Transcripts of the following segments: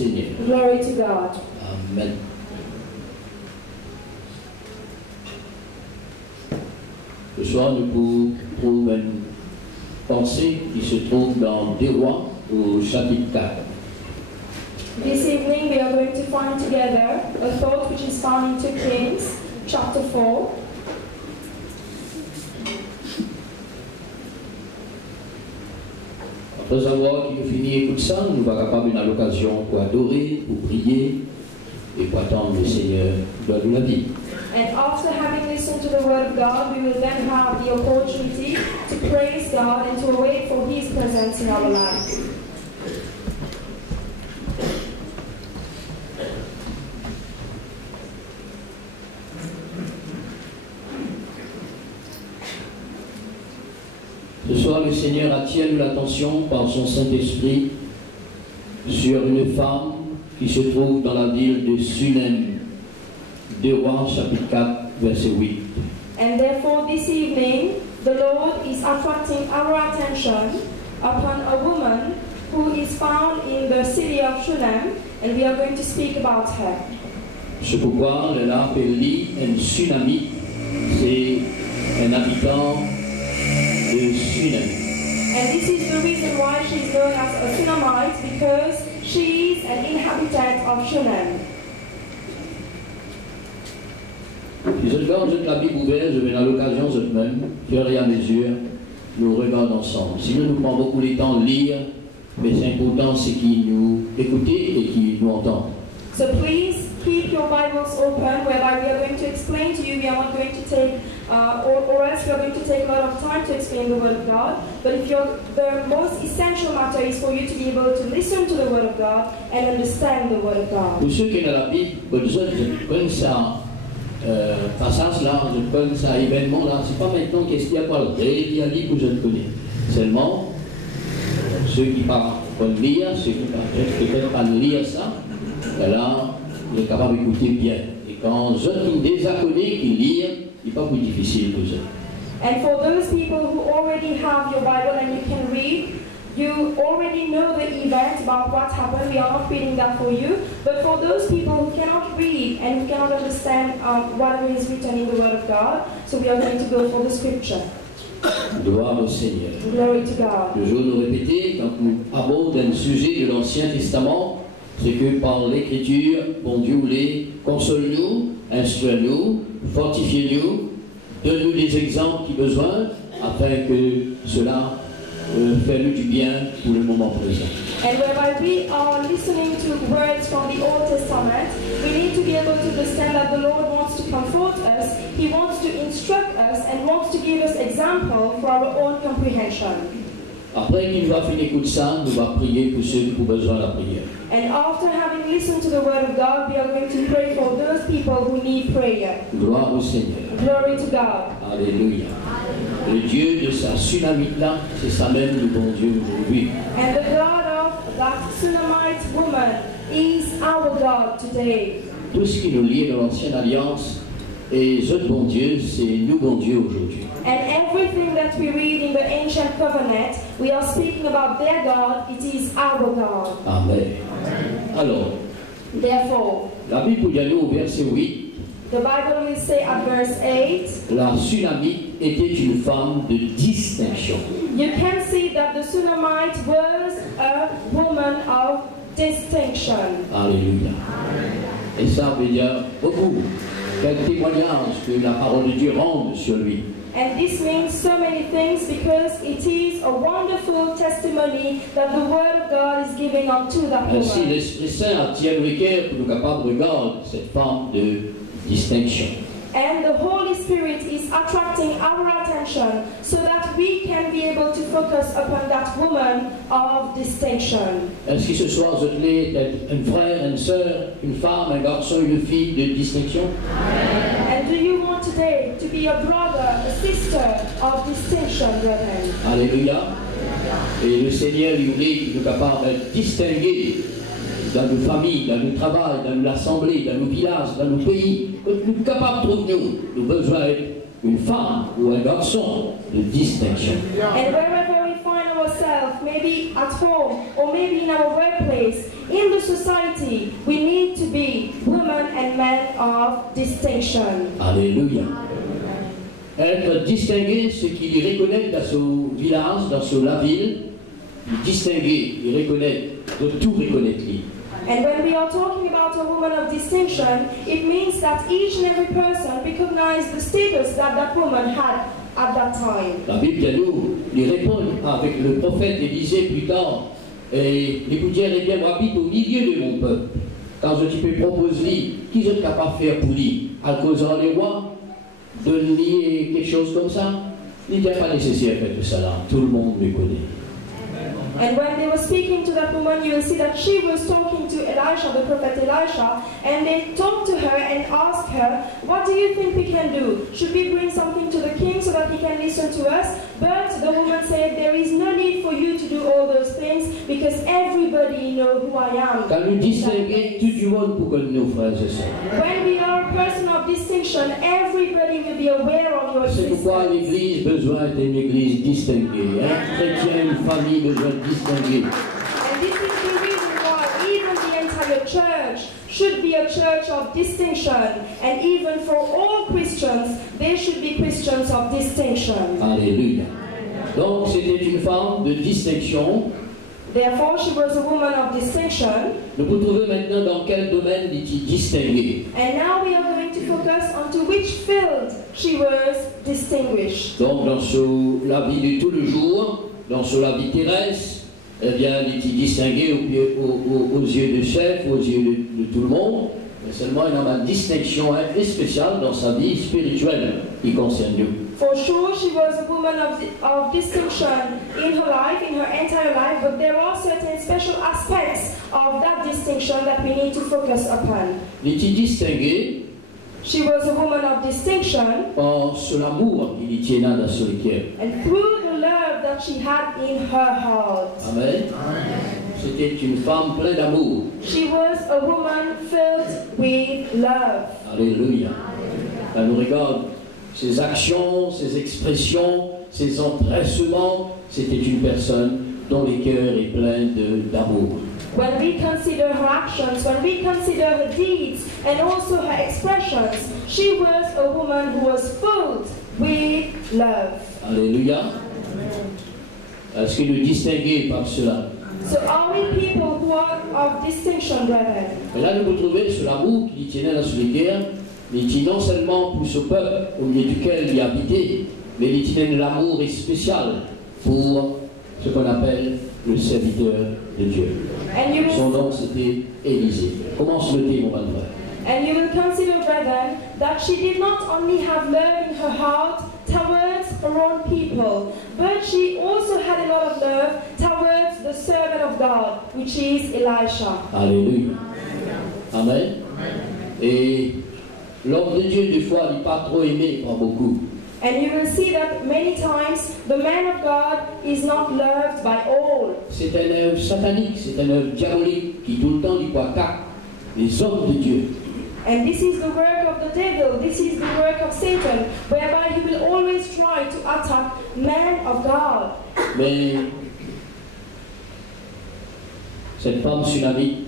Seigneur. Glory to God. Amen. Ce soir, nous trouvons une pensée qui se trouve dans 2 Rois au chapitre 4. This evening we are going to find together a thought which is found in 2 Kings chapter 4. Après avoir fini écouter ça, nous sommes capables d'avoir l'occasion pour adorer, pour prier et pour attendre le Seigneur de la vie. And after having listened to the word of God, we will then have the opportunity to praise God and to wait for His presence in our life. Ce soir, le Seigneur attire l'attention par son Saint-Esprit sur une femme qui se trouve dans la ville de Sunem. 2 Rois, chapitre 4, verset 8. And therefore this evening, the Lord is attracting our attention upon a woman who is found in the city of Shunem, and we are going to speak about her. C'est pourquoi elle a appelé un tsunami, c'est un habitant de Sunem. And this is the reason why she is known as a Shunammite, because she is an inhabitant of Shunem. Si je garde la Bible ouverte, je vais à l'occasion, je même, fur et à mesure, nous regardons ensemble. Si nous prenons beaucoup de temps de lire, mais c'est important, c'est qu'ils nous écoutent et qu'ils nous entendent. So please keep your Bibles open, whereby we are going to explain to you. We are not going to take, or else we are going to take a lot of time to explain the Word of God. But if the most essential matter is for you to be able to listen to the Word of God and understand the Word of God. Pour ceux qui ont la Bible, je prends ça. Passage là, je connais ça, événement là, c'est pas maintenant qu'est-ce qu'il y a pas le réalité que je ne connais. Seulement, ceux qui peuvent lire, ceux qui peuvent peut-être pas lire ça, là, vous êtes capable d'écouter bien. Et quand je trouve des inconnus qui lisent, il n'est pas plus difficile pour eux. And for those people who already have your Bible and you can read, you already know the event about what happened. We are not reading that for you. But for those people who cannot read and who cannot understand what is written in the Word of God, so we are going to go for the scripture. Gloire au Seigneur. Glory to God. Toujours nous répéter, quand nous abordons un sujet de l'Ancien Testament, c'est que par l'Écriture, bon Dieu voulait console-nous, instruire-nous, fortifier-nous, donne-nous des exemples qui besoin, afin que cela fait-nous du bien pour le moment présent. And whereby we are listening to words from the Old Testament, we need to be able to understand that the Lord wants to comfort us, He wants to instruct us, and wants to give us example for our own comprehension. Après qu'il va finir tout ça, nous allons prier pour ceux qui ont besoin de la prière. And after having listened to the Word of God, we are going to pray for those people who need prayer. Gloire au Seigneur. Glory to God. Alléluia. Le Dieu de sa tsunamite là, c'est ça même le bon Dieu aujourd'hui. And the God of that Shunammite woman is our God today. Tout ce qui nous lie dans l'ancienne alliance et ce bon Dieu, c'est nous bon Dieu aujourd'hui. And everything that we read in the ancient covenant, we are speaking about their God, it is our God. Amen. Alors, Therefore, la Bible dit nous au verset 8, the Bible will say at verse 8, la tsunamite était une femme de distinction. you can see that the Shunammite was a woman of distinction. Alléluia. Et ça veut dire beaucoup. Quel témoignage que la parole de Dieu rend sur lui. And this means so many things because it is a wonderful testimony that the Word of God is giving unto that Ainsi, woman. l'Esprit Saint attire le cœur pour nous capables de regarder cette femme de distinction. And the Holy Spirit is attracting our attention so that we can be able to focus upon that woman of distinction. Est-ce que ce soir, vous êtes un frère, une sœur, une femme, un garçon, une fille de distinction? And do you want today to be a brother, a sister of distinction, brethren? Alléluia. Et le Seigneur lui dit qu'il est capable de distinguer dans nos familles, dans nos travail, dans l'assemblée, dans nos villages, dans nos pays. Nous sommes capables de trouver nous besoin d'une femme ou un garçon de distinction. And wherever we find ourselves, life, maybe at home, or maybe in our workplace, in the society, we need to be women and men of distinction. Alléluia. Être distingué, ce qu'il reconnaît dans son village, dans son la ville, distinguer, il reconnaît, de tout reconnaître lui. And when we are talking about a woman of distinction, it means that each and every person recognizes the status that that woman had at that time. La Bible nous lui répond avec le prophète Élisée plus tard. Et les gouttières et bien habite au milieu de mon peuple. Quand je te propose lui, qui est capable de faire pour lui? À cause des rois, de lier quelque chose comme ça, il n'est pas nécessaire de faire tout ça là. Tout le monde me connaît. And when they were speaking to that woman, you will see that she was talking to Elisha, the prophet Elisha, and they talked to her and asked her, what do you think we can do? Should we bring something to the king so that he can listen to us? But the woman said, there is no need for you to do all those things because everybody knows who I am. Quand nous distinguons tout du monde pour que nous frères et sœurs. When we are a person of distinction, everybody will be aware of your C'est existence. pourquoi l'Église a besoin d'une Église distinguée. Un chrétien, une famille besoin de distinguer. And this is the reason why even the entire church should be a church of distinction. And even for all Christians, they should be Christians of distinction. Alléluia. Donc c'était une femme de distinction. Therefore, she was a woman of distinction. Nous pouvons trouver maintenant dans quel domaine est-il distingué. And now we are going to focus on to which field she was distinguished. Donc dans la vie de tous les jours, dans la vie terrestre, eh bien, il est distingué aux yeux du chef, aux yeux de tout le monde. Mais seulement il y a une distinction spéciale dans sa vie spirituelle qui concerne nous. For sure, she was a woman of distinction in her life, in her entire life, but there are certain special aspects of that distinction that we need to focus upon. Il est distingué She was a woman of distinction, par l'amour qu'il tient dans son cœur. and through the love that she had in her heart. Amen. C'était une femme pleine d'amour. She was a woman filled with love. Alléluia. Quand nous regarde ses actions, ses expressions, ses empressements, c'était une personne dont le cœur est plein d'amour. When we consider her actions, when we consider her deeds, and also her expressions, she was a woman who was filled with love. Alléluia. Est-ce que nous distinguer par cela? So are we people who are of distinction, brethren? Et là, nous pouvons trouver sur l'amour qu'il tenait dans son cœur, mais qui non seulement pour ce peuple au milieu duquel il habitait, mais il tenait de l'amour spécial pour ce qu'on appelle le serviteur de Dieu. And you Son will, nom c'était Élisée. Commence le thé, mon frère. and you will consider, brethren, that she did not only have love in her heart towards her own people, but she also had a lot of love towards the servant of God, which is Elisha. Alléluia. Amen. Et l'homme de Dieu, des fois, il n'est pas trop aimé par beaucoup. And you will see that many times the man of God is not loved by all. C'est une œuvre satanique, c'est une œuvre diabolique qui tout le temps dit quoi qu'à les hommes de Dieu. And this is the work of the devil, this is the work of Satan, whereby he will always try to attack men of God. Mais cette femme tsunami,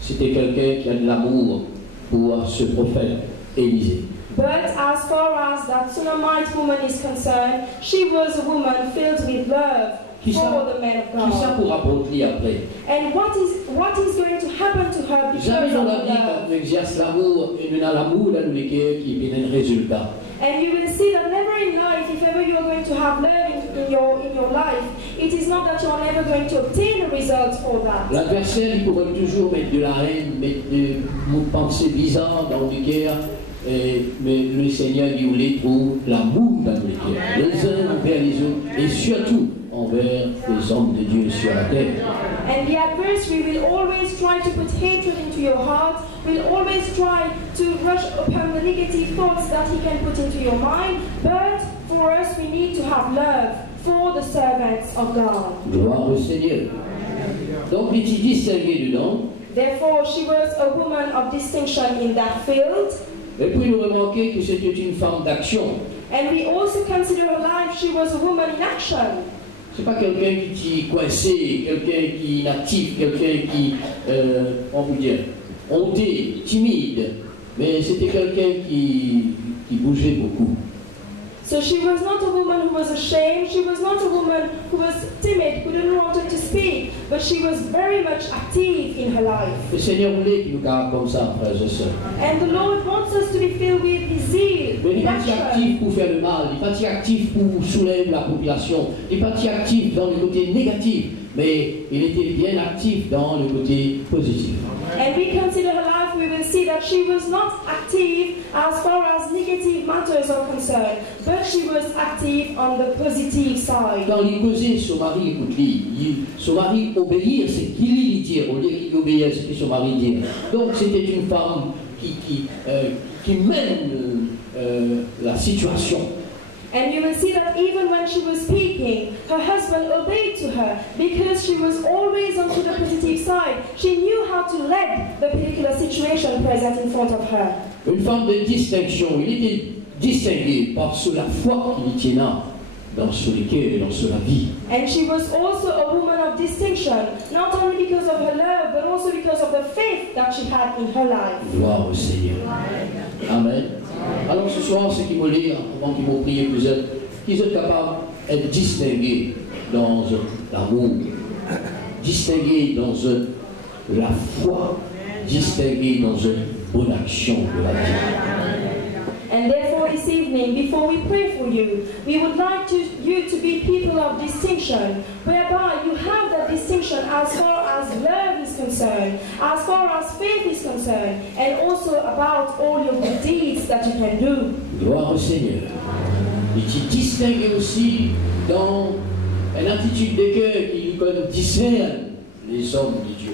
c'était quelqu'un qui a de l'amour pour ce prophète Élisée. But as far as that Shunammite woman is concerned, she was a woman filled with love Qui ça, for the man of qui ça God. pour apporter après? And what is going to happen to her because Jamais of dans la vie, love? quand on exerce l'amour, et nous avons l'amour dans le cœur qui est un résultat. And you will see that never in life, if ever you are going to have love in your life, it is not that you are never going to obtain a result for that. L'adversaire, il pourrait toujours mettre de la haine, mettre des pensées bizarres dans le cœur, mais le Seigneur lui les trouve l'amour dans le cœur, les uns envers les autres, et surtout envers les hommes de Dieu sur la terre. And the adversary will always try to put hatred into your heart, will always try to rush upon the negative thoughts that he can put into your mind, but for us we need to have love for the servants of God. Gloire au Seigneur. Donc, il est distingué dedans. Therefore, she was a woman of distinction in that field. Et puis, nous remarquons que c'était une femme d'action. And we also consider her life, she was a woman in action. C'est pas quelqu'un qui est coincé, quelqu'un qui est inactif, quelqu'un qui, on peut dire, honté, timide. Mais c'était quelqu'un qui bougeait beaucoup. So she was not a woman who was ashamed, she was not a woman who was timid, who didn't want to speak, but she was very much active in her life. Le Seigneur voulait qu'il nous garde comme ça, frères et sœurs. And the Lord wants us to be filled with His zeal, Mais il n'est in pas action. actif pour faire le mal, il n'est pas actif pour soulever la population, il n'est pas actif dans le côté négatif, mais il était bien actif dans le côté positif. And we consider her life, we will see that she was not active as far as negative matters are concerned, but she was active on the positive side. Quand il causait son mari, écoute-lui, son mari obéir, c'est qu'il lui dire, au lieu qu'il obéisse ce que son mari dit. Donc c'était une femme qui mène la situation. And you will see that even when she was speaking, her husband obeyed to her because she was always onto the positive side. She knew how to lead the particular situation present in front of her. Une femme de distinction, il était distingué par la foi qu'il tenait dans son cœur et dans sa vie. And she was also a woman of distinction, not only because of her love, but also because of the faith that she had in her life. Gloire au Seigneur. Amen. Alors ce soir, ce qui me lit, avant qu'ils m'ont prié, qu'ils êtes capables d'être distingués dans l'amour, distingués dans la foi, distingués dans une bonne action de la vie. And therefore this evening, before we pray for you, we would like you to be people of distinction, whereby you have that distinction as far as love is concerned, as far as faith is concerned, and also about all your good deeds that you can do. Gloire au Seigneur. Il est distingué aussi dans une attitude de cœur qui lui discerne les hommes de Dieu.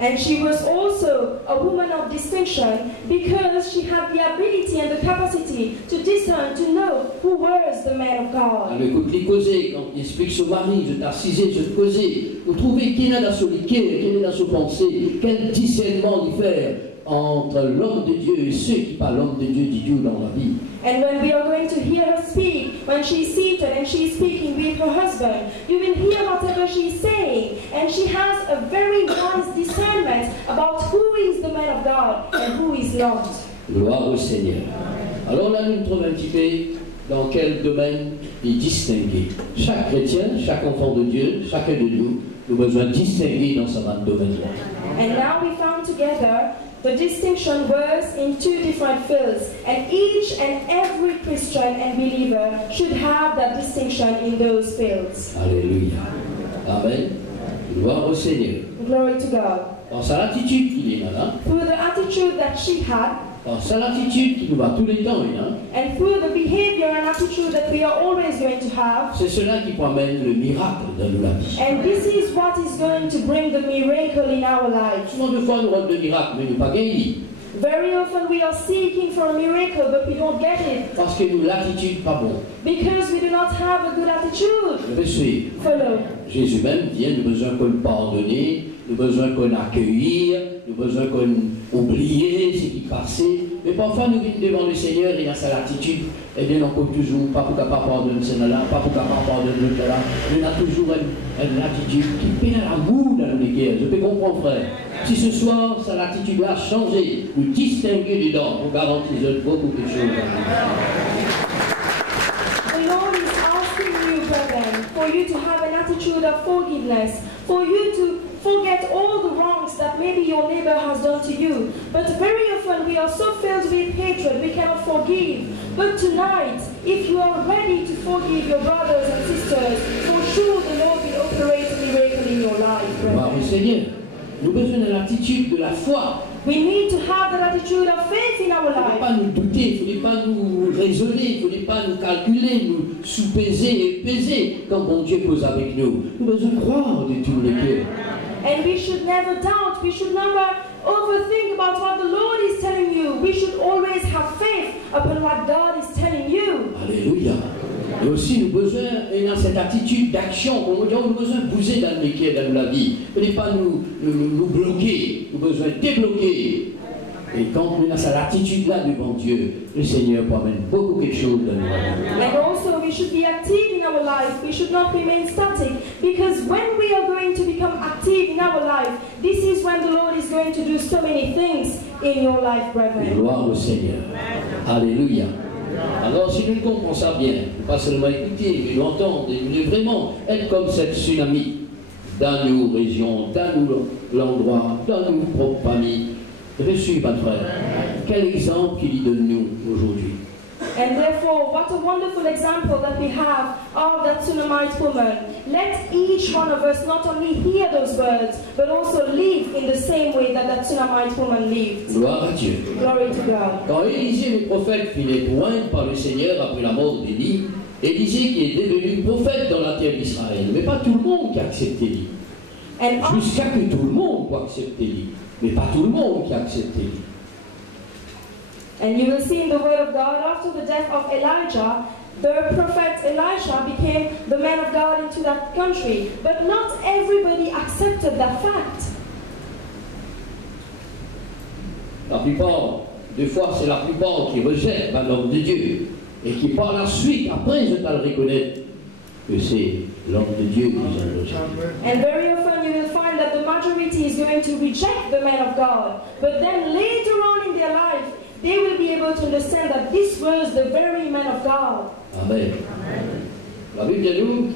And she was also a woman of distinction because she had the ability and the capacity to discern, to know who was the man of God. Alors écoute, les causer, quand il explique son mari, je t'assisais, je te causais, vous trouvez qu'il est dans son cœur, qu'il est dans son pensée, quel discernement il fait entre l'homme de Dieu et ceux qui parlent l'homme de Dieu dans la vie. And when we are going to hear her speak, when she's seated and she's speaking with her husband, you will hear whatever she's saying. And she has a very wise discernment about who is the man of God and who is not. Gloire au Seigneur. Alors là, nous nous trouvons un petit peu dans quel domaine il est distingué. Chaque chrétien, chaque enfant de Dieu, chacun de nous, nous avons besoin de distinguer dans ce domaine-là. And now we found together the distinction was in two different fields, and each and every Christian and believer should have that distinction in those fields. Alléluia. Amen. Gloire au Seigneur. Glory to God. Dans sa attitude qu'il est là, Through the attitude that she had, dans sa attitude qui nous va tous les temps, and through the behavior and attitude that we are always going to have, c'est cela qui promène le miracle dans la vie. and this is what is going to bring the miracle in our lives. Souvent de fois nous rendons le miracle, mais nous pas gagné. Very often we are seeking for a miracle, but we don't get it Parce que nous l'attitude pas bon. because we do not have a good attitude. Je vais suivre. Follow. Jésus même dit, nous avons besoin qu'on pardonne, nous avons besoin qu'on accueille, nous avons besoin qu'on oublie ce qui passait. Mais parfois nous venons devant le Seigneur et dans sa attitude, et bien on peut toujours, pas pour capable pardonner cela, pas pour capable pardonner cela. Il y a toujours une attitude qui fait l'amour dans le cœur. Je peux comprendre, frère. Si ce soir, cette attitude a changé, nous distinguer dedans pour garantir beaucoup de choses. The Lord is asking you, brethren, for you to have an attitude of forgiveness, for you to forget all the wrongs that maybe your neighbor has done to you. But very often we are so filled with hatred, we cannot forgive. But tonight, if you are ready to forgive your brothers and sisters, for sure the Lord will operate a miracle in your life, Gloire au brethren. Seigneur. Nous avons besoin de l'attitude de la foi. We need to have that attitude of faith in our Il ne faut life. pas nous douter, il ne faut pas nous raisonner, il ne faut pas nous calculer, nous sous-peser et peser quand bon Dieu cause avec nous. Nous devons croire de tout le cœur. And we should never doubt, we should never overthink about what the Lord is telling you. We should always have faith upon what God is telling you. Alléluia. Et aussi, nous avons besoin, et dans cette attitude d'action, nous avons besoin de bouger dans le cœur, dans la vie. Il ne faut pas nous bloquer, nous avons besoin de débloquer Et quand on a cette attitude-là devant Dieu, le Seigneur peut amener beaucoup de choses dans nos vies. And also we should be active in our life. We should not remain static. Because when we are going to become active in our life, this is when the Lord is going to do so many things in your life, brethren. Gloire au Seigneur. Alléluia. Alors si nous comprenons ça bien, pas seulement écouter, mais l'entendre, et nous voulons vraiment être comme cette tsunami dans nos régions, dans nos endroits, dans nos propres familles. Reçu, mon frère. Quel exemple qu'il y donne nous aujourd'hui. And therefore, what a wonderful example that we have of that Shunammite woman. Let each one of us not only hear those words, but also live in the same way that that Shunammite woman lived. Gloire à Dieu. Glory to God. Quand Élisée, le prophète, fut point par le Seigneur après la mort d'Élie, Élisée qui est devenu prophète dans la terre d'Israël. Mais pas tout le monde qui a accepté Élie. Jusqu'à que tout le monde puisse accepter Élie. Mais pas tout le monde qui a accepté Élie. And you will see in the word of God, after the death of Elijah, the prophet Elisha became the man of God into that country. But not everybody accepted that fact. La plupart, des fois, c'est la plupart qui rejettent l'homme de Dieu. Et qui par la suite, après, je dois le reconnaître que c'est l'homme de Dieu qui ont rejeté. And very often you will find that the majority is going to reject the man of God. But then later on in their life, they will be able to understand that this was the very man of God. Amen. La Bible dit nous,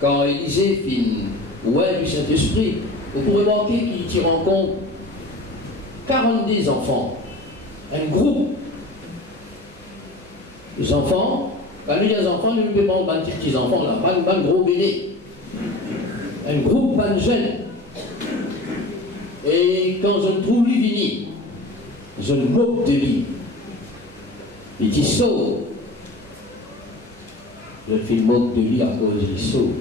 quand Élisée fit ouais du Saint-Esprit, vous pourrez remarquer qu'il tire en compte 42 enfants, un groupe. Les enfants, quand nous disons enfants, nous ne pouvons pas dire petits enfants, là, pas un gros bébé, un groupe, pas de jeunes. Et quand je trouve lui venir, je me moque de lui. Il dit sauve. Je fais moque de lui à cause du sauve.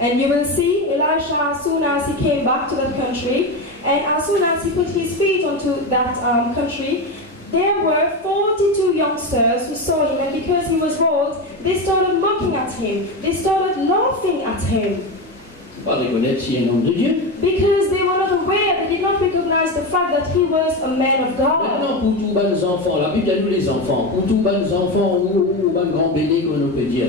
And you will see Elisha, as soon as he came back to that country, and as soon as he put his feet onto that country, there were 42 youngsters who saw him, and because he was bald, they started mocking at him. They started laughing at him. Pas reconnaître si un homme de Dieu. Because they were not aware, they did not recognize the fact that he was a man of God. Maintenant, pour tous les enfants, la Bible a nous les enfants, pour tous les enfants, ou un grand béni, comme on peut dire,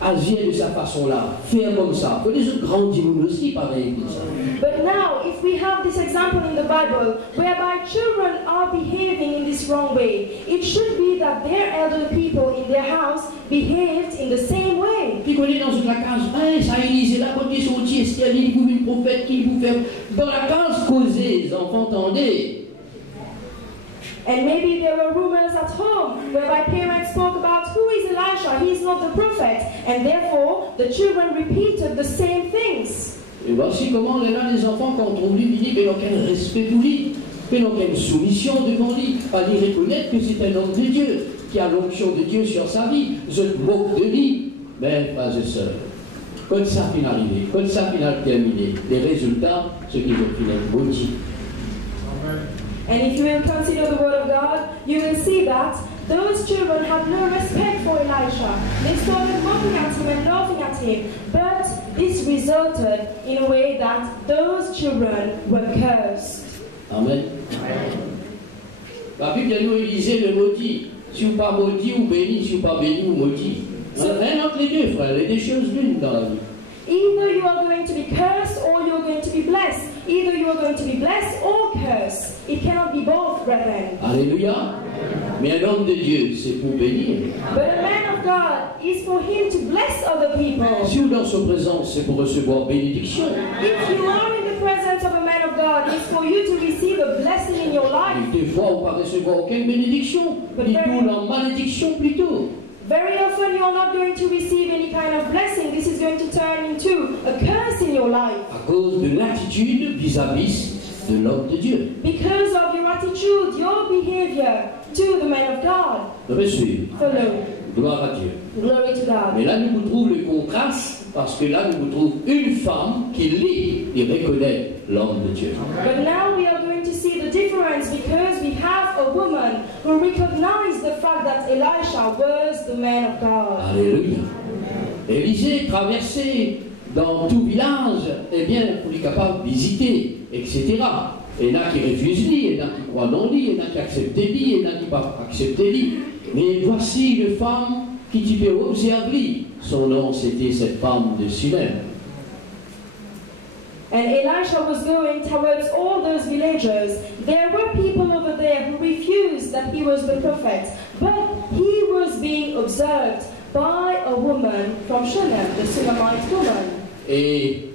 agir de sa façon-là, faire comme ça. Pour les autres grandir, nous aussi, pareil comme ça. But now, if we have this example in the Bible, whereby children are behaving in this wrong way, it should be that their elderly people in their house behaved in the same way. Puis qu'on est dans la case, hein, ça Élisée, là, quand ils sont sortis, est-ce qu'il y a une prophète qui vous fait dans la case causée, les enfants entendaient. And maybe there were rumors at home whereby parents spoke about who is Elisha, he is not the prophet, and therefore the children repeated the same things. Et voici comment là, les enfants, quand on trouve lui, ils n'ont aucun respect pour lui, ils n'ont aucune soumission devant lui, pas lui reconnaître que c'est un homme de Dieu, qui a l'onction de Dieu sur sa vie. Je me moque de lui, mais frères et sœurs, quand ça finit arrivé, quand ça finit terminé, les résultats, ce qu'ils ont fini maudit. And if you will consider the word of God, you will see that those children had no respect for Elisha. They started mocking at him and laughing at him. But this resulted in a way that those children were cursed. Amen. La Bible nous Élisée le maudit. Si vous pas maudit ou béni, si vous pas béni ou maudit. Rien entre les deux, frère. Les deux choses l'une dans la vie. Either you are going to be cursed or you are going to be blessed. Either you are going to be blessed or cursed. It cannot be both, brethren. Alléluia. Mais un homme de Dieu, c'est pour bénir. But a man of God is for him to bless other people. Si vous êtes dans sa présence, c'est pour recevoir bénédiction. If you are in the presence of a man of God, it's for you to receive a blessing in your life. Et des fois, vous ne pas recevoir aucune bénédiction, plutôt la malédiction plutôt. Very often you are not going to receive any kind of blessing. This is going to turn into a curse in your life. À cause de l'attitude vis-à-vis de l'homme de Dieu. Because of your attitude, your behavior to the man of God. Reçu. Follow. Gloire à Dieu. Glory to God. Mais là, nous vous trouvons le contraste, parce que là, nous vous trouvons une femme qui lit et reconnaît l'homme de Dieu. But now we are going to see the difference because we have a woman who recognized the fact that Elisha was the man of God. Alléluia. Élisée traversait dans tout village, eh bien, pour être capable de visiter, etc. Il y en a qui refusent lui, il y en a qui croient non lui, il y en a qui acceptent lui, il y en a qui ne pas accepter lui. Mais voici une femme qui tu peux observer. Son nom, c'était cette femme de Sunem. And Elisha was going towards all those villagers. There were people over there who refused that he was the prophet. But he was being observed by a woman from Shunem, the Shunammite woman. Et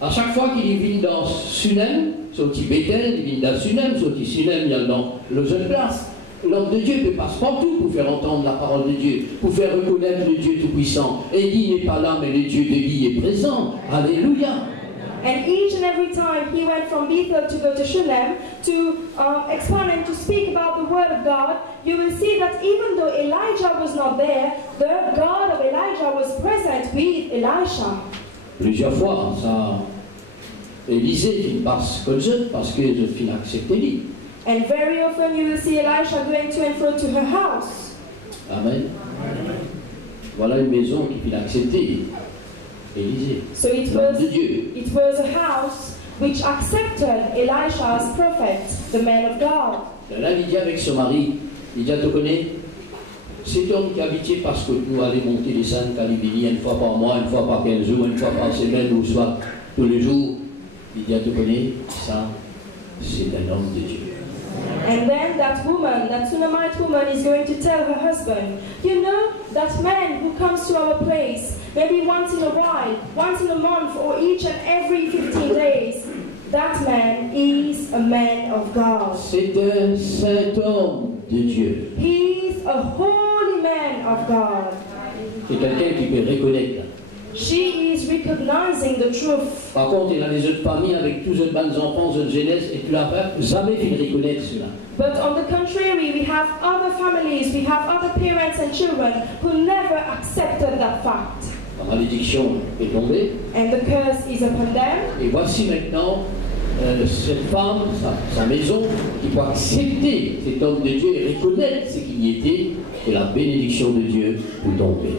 à chaque fois qu'il vient dans Sunem, sorti Bethel, il vient dans Sunem, sorti Sunem, il y a dans le jeune place. L'homme de Dieu passe partout pour faire entendre la parole de Dieu, pour faire reconnaître le Dieu Tout-Puissant. Élie n'est pas là, mais le Dieu d'Élie est présent. Alléluia. And each and every time he went from Bethel to go to Shunem to expand and to speak about the word of God, you will see that even though Elijah was not there, the God of Elijah was present with Elisha. Plusieurs fois, ça, Élisée qui passe comme ça, parce que je finis accepter lui. And very often you will see Elisha going to and fro to her house. Amen. Voilà une maison qui finit accepter Élisée. So L'homme de Dieu. it was a house which accepted Elisha as prophet, the man of God. Là, il dit avec son mari, il dit, tu connais, cet homme qui habitait parce que nous allons monter les Saintes Calibini une fois par mois, une fois par 15 jours, une fois par semaine, ou soit tous les jours, il dit, tu connais, ça, c'est un homme de Dieu. And then that woman, that Shunammite woman, is going to tell her husband, you know, that man who comes to our place, maybe once in a while, once in a month, or each and every 15 days, that man is a man of God. C'est un saint homme de Dieu. He is a holy man of God. C'est quelqu'un qui peut reconnaître. She is recognizing the truth. Par contre, il a les autres familles avec tous les bonnes enfants, de jeunesse, et tu l'as jamais fait reconnaître cela. But on the contrary, we have other families, we have other parents and children who never accepted that fact. La malédiction est tombée. And the curse is upon them. Et voici maintenant cette femme, sa maison, qui peut accepter cet homme de Dieu et reconnaître ce qu'il y était, et la bénédiction de Dieu pour tomber.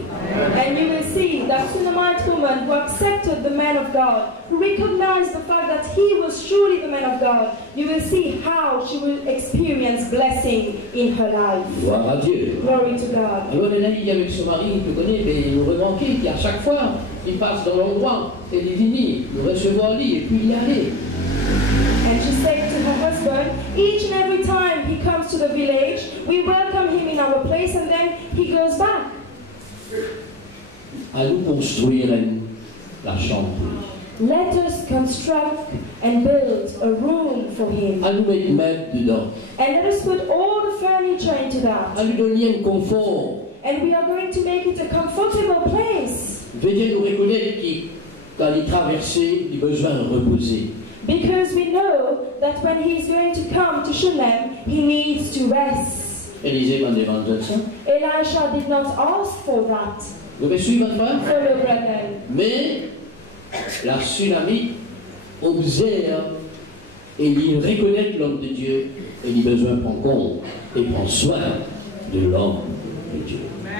And you will see that Shunammite woman who accepted the man of God, who recognized the fact that he was truly the man of God, you will see how she will experience blessing in her life. Gloire à Dieu. Glory to God. Alors elle a dit avec son mari, tu connais, mais il nous remanquait qu'à chaque fois, il passe dans l'endroit, et il finit, nous recevons lui, et puis il y allait. And she said to her husband, each and every time he comes to the village, we welcome him in our place and then he goes back. À nous construire la chambre. Let us construct and build a room for him. À nous mettre meubles dedans. And let us put all the furniture into that. À lui donner un confort. And we are going to make it a comfortable place. Veuillez nous reconnaître qu'à les traverser, il a besoin de reposer. Because we know that when he is going to come to Shunem, he needs to rest. Élisée m'a demandé ça. Elisha did not ask for that. Vous me suivez, ma frère? Fellow brethren. Mais la Sunamite observe et il reconnaît l'homme de Dieu et il a besoin de prendre compte et prendre soin de l'homme de Dieu.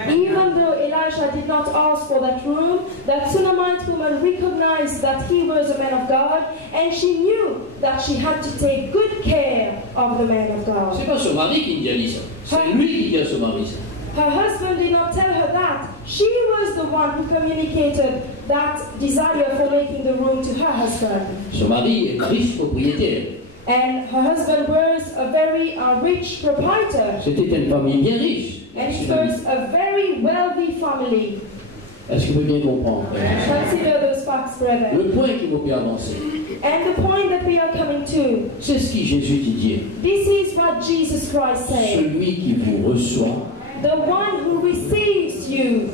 Even though Elisha did not ask for that room, that Shunammite woman recognized that he was a man of God, and she knew that she had to take good care of the man of God. C'est pas son mari qui dit ça, c'est lui qui dit à son mari ça. Her husband did not tell her that. She was the one who communicated that desire for making the room to her husband. Son mari est riche propriétaire. And her husband was a very rich proprietor. C'était une famille bien riche. And it was a very wealthy family. Est-ce que vous pouvez bien comprendre? Consider those facts, brethren. Le point qui vous peut avancer, And the point that we are coming to, c'est ce que Jésus dit. this is what Jesus Christ said. Celui qui vous reçoit, The one who receives you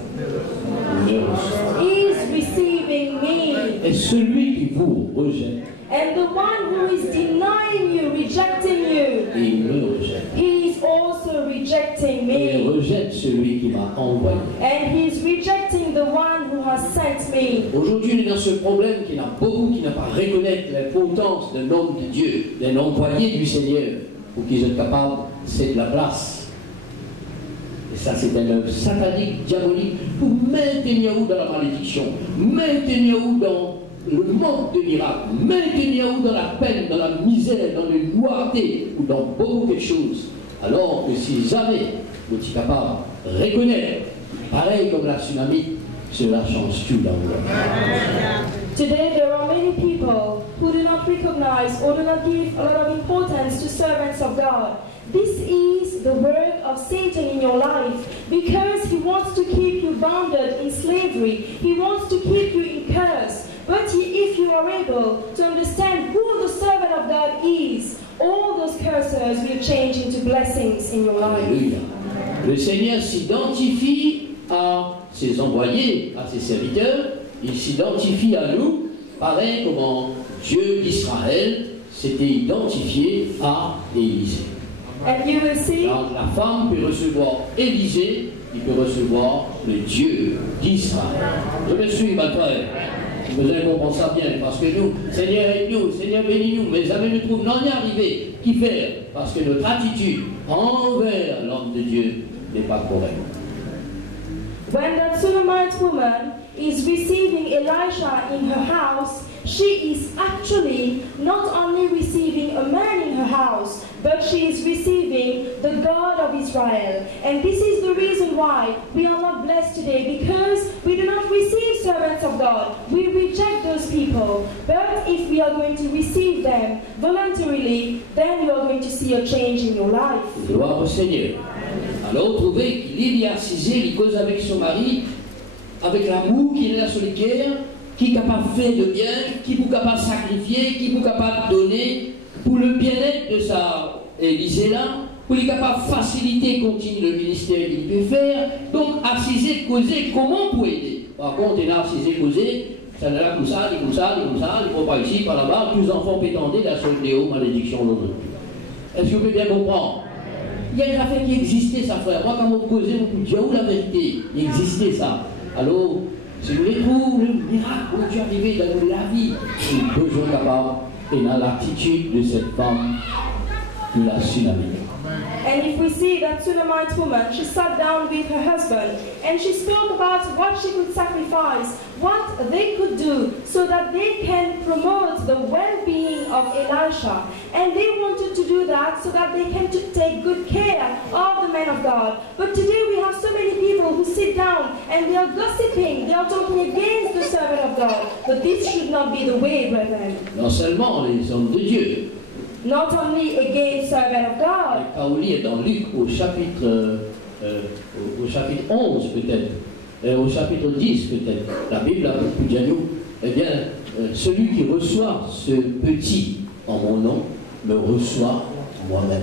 me reçoit. is receiving me. Et celui qui vous rejette, And the one who is denying you, rejecting you, il me rejette. he is also rejecting Et me. rejette celui qui m'a envoyé. And he is rejecting the one who has sent me. Aujourd'hui, on est dans ce problème qu'il y en a beaucoup qui n'ont pas reconnaître l'importance d'un homme de Dieu, d'un employé du Seigneur, pour qu'ils soient capables de céder la place. Et ça, c'est un œuvre satanique, diabolique, pour maintenir où dans la malédiction, maintenir où dans le manque de miracles, maintenir-vous dans la peine, dans la misère, dans les loyautés ou dans beaucoup de choses. Alors que si jamais vous êtes capable de reconnaître, pareil comme la tsunami, cela change tout dans le monde. Today there are many people who do not recognize or do not give a lot of importance to servants of God. This is the work of Satan in your life because he wants to keep you bounded in slavery. He wants to keep you in curse. But if you are able to understand who the servant of God is, all those curses will change into blessings in your life. Alléluia. Le Seigneur s'identifie à ses envoyés, à ses serviteurs. Il s'identifie à nous, pareil comme Dieu d'Israël s'était identifié à Élisée. And you will see. Donc, la femme peut recevoir Élisée, il peut recevoir le Dieu d'Israël. Je me suis, ma frère. Vous allez comprendre ça bien, parce que nous, Seigneur aide-nous, Seigneur bénis-nous, mais jamais nous trouvons n'en y arriver. Qu'y faire? Parce que notre attitude envers l'homme de Dieu n'est pas correcte. When that Shunammite woman is receiving Elisha in her house, she is actually not only receiving a man in her house, but she is receiving the God of Israel. And this is the reason why we are not blessed today, because we do not receive servants of God. We reject those people. But if we are going to receive them voluntarily, then you are going to see a change in your life. Gloire au Seigneur. Alors, trouvez qu'il y a assisé, il cause avec son mari, avec l'amour qu'il est là sur le cœur, qui est capable de faire de bien, qui est capable de sacrifier, qui est capable de donner pour le bien-être de sa Élysée là, pour être capable de faciliter, continuer le ministère qu'il peut faire. Donc, assiser, causer, comment pour aider? Par contre, il a assisé, causer, ça n'est là comme ça, il ne faut pas ici, par là-bas, tous les enfants pétendés, la seule déo, malédiction, l'autre. Est-ce que vous pouvez bien comprendre? Il y a une affaire qui existait, ça, frère. Moi, quand vous causez, vous dites, où la vérité? Il existait ça. Alors, si vous voulez trouver le miracle, où tu es arrivé dans la vie, il est toujours capable, et dans l'attitude de cette femme, de la tsunami. And if we see that Shunammite woman, she sat down with her husband and she spoke about what she could sacrifice, what they could do so that they can promote the well-being of Elisha. And they wanted to do that so that they can take good care of the man of God. But today we have so many people who sit down and they are gossiping, they are talking against the servant of God. But this should not be the way, brethren. Non seulement les hommes de Dieu. Not only against servant of God. Quand on lit dans Luc au chapitre 11 peut-être, au chapitre 10 peut-être, la Bible a beaucoup dit à nous, eh bien, celui qui reçoit ce petit en mon nom, me reçoit moi-même.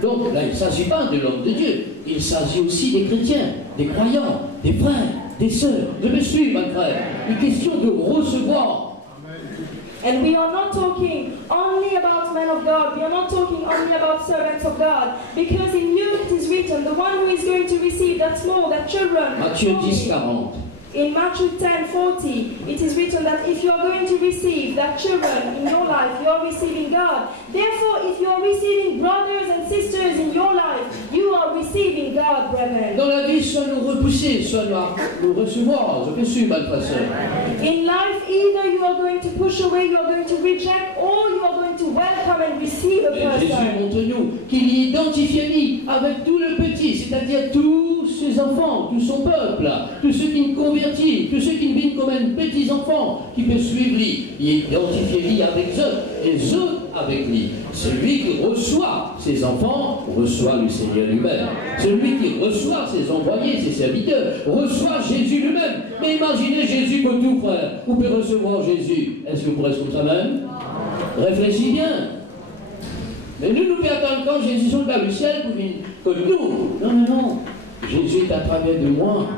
Donc là, il ne s'agit pas de l'homme de Dieu, il s'agit aussi des chrétiens, des croyants, des frères, des sœurs. Je me suis, ma frère, une question de recevoir. And we are not talking only about men of God. We are not talking only about servants of God. Because in Luke it is written, the one who is going to receive that small, that children. Matthieu 10:40. In Matthew 10:40, it is written that if you are going to receive that children in your life, you are receiving God. Therefore, if you are receiving brothers and sisters in your life, you are receiving God, brethren. Dans la vie, soit nous repousser, soit nous recevoir. Je me suis, ma frère. In life, either you are going to push away, you are going to reject, or you are going to welcome and receive a person. Jésus montre-nous qu'il y identifie avec tout le petit, c'est-à-dire tous ses enfants, tout son peuple, tous ceux qui ne convertissent, tous ceux qui ne vivent comme un petits enfants, qui peuvent suivre lui. Il identifie avec eux, et eux avec lui. Celui qui reçoit ses enfants reçoit le Seigneur lui-même. Celui qui reçoit ses envoyés, ses serviteurs, reçoit Jésus lui-même. Mais imaginez Jésus comme tout, frère. Vous pouvez recevoir Jésus. Est-ce que vous pourrez être comme ça même? Réfléchis bien. Mais nous pouvons attendre quand Jésus sont dans le ciel pour que nous. Non, non, non. Jésus est à travers de moi.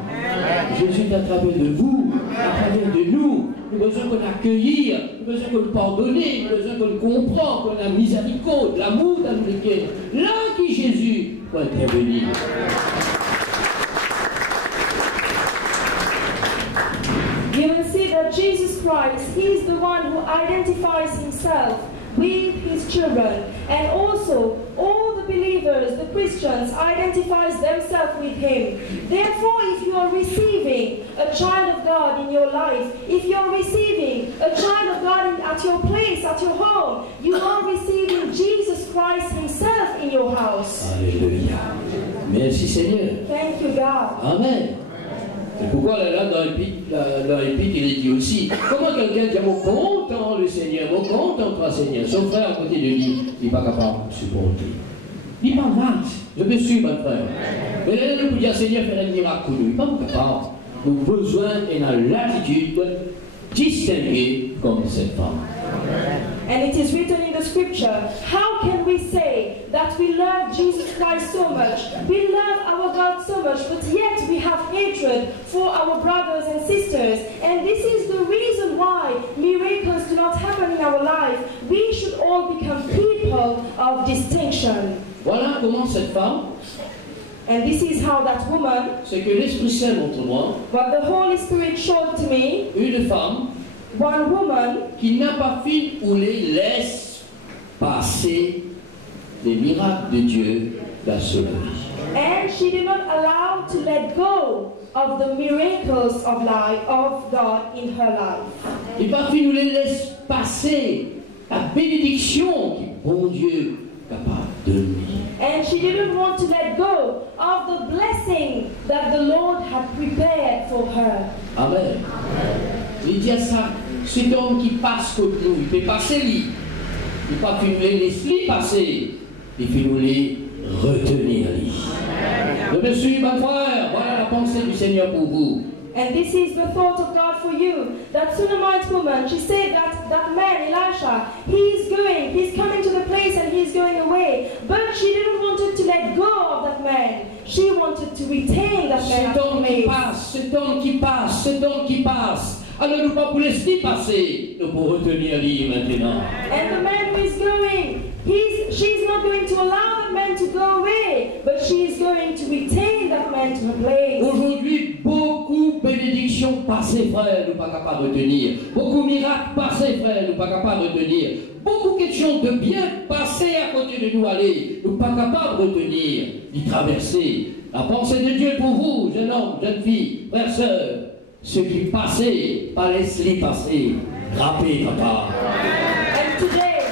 Jésus est à travers de vous, à travers de nous. Nous avons besoin qu'on accueille, nous avons besoin qu'on le pardonne, nous avons besoin qu'on le comprend, qu'on a miséricorde, l'amour dans le cœur. Là qui Jésus peut intervenir. You will see that Jesus Christ, He is the one who identifies Himself with His children, and also all the believers, the Christians, identifies themselves with Him. Therefore, if you are receiving a child of God in your life, if you are receiving a child of God at your place, at your home, you are receiving Jesus Christ himself in your house. Alléluia. Merci Seigneur. Thank you, God. Amen. C'est pourquoi là, dans l'épître, il est dit aussi, comment quelqu'un dit, mon content le Seigneur, mon content toi Seigneur, son frère à côté de lui, il n'est pas capable de supporter. Il n'est pas mal, je me suis, mon frère. Mais là, nous pouvons dire, Seigneur, faire un miracle pour nous, il n'est pas capable. Nous avons besoin et dans l'attitude distinguée comme cette femme. And it is written in the scripture, how can we say that we love Jesus Christ so much, we love our God so much, but yet we have hatred for our brothers and sisters? And this is the reason why miracles do not happen in our life. We should all become people of distinction. Voilà comment cette femme, and this is how that woman, c'est que l'Esprit Saint montre-moi, what the Holy Spirit showed to me, une femme, one woman qui n'a pas fait ou les laisse passer les miracles de Dieu dans sa vie. and she did not allow to let go of the miracles of life of God in her life. Et pas fait nous les laisse passer la bénédiction que bon Dieu est capable de donner. And she didn't want to let go of the blessing that the Lord had prepared for her. Amen. Il dit à ça, cet homme qui passe comme nous, il peut passer lui. Il ne peut pas nous les laisser passer, il peut nous les retenir lui. Je me suis, ma frère, voilà la pensée du Seigneur pour vous. And this is the thought of God for you. That Shunammite woman, she said that man, Elisha, he's coming to the place and he's going away. But she didn't want to let go of that man. She wanted to retain that man. Cet homme qui passe, cet homme qui passe, cet homme qui passe. Alors nous ne pouvons pas laisser passer, nous pouvons retenir lui maintenant. And the man who is going, she's not going to allow that man to go away, but she is going to retain that man to her place. Aujourd'hui, beaucoup de bénédictions passées, frère, nous ne sommes pas capables de tenir. Beaucoup de miracles passés, frère, nous ne sommes pas capables de tenir. Beaucoup de questions de bien passées à côté de nous aller, nous ne sommes pas capables de tenir, d'y traverser. La pensée de Dieu pour vous, jeune homme, jeune fille, frère, sœur, ce qui passait, pas laisse-les passer. Rappelez, papa. And today,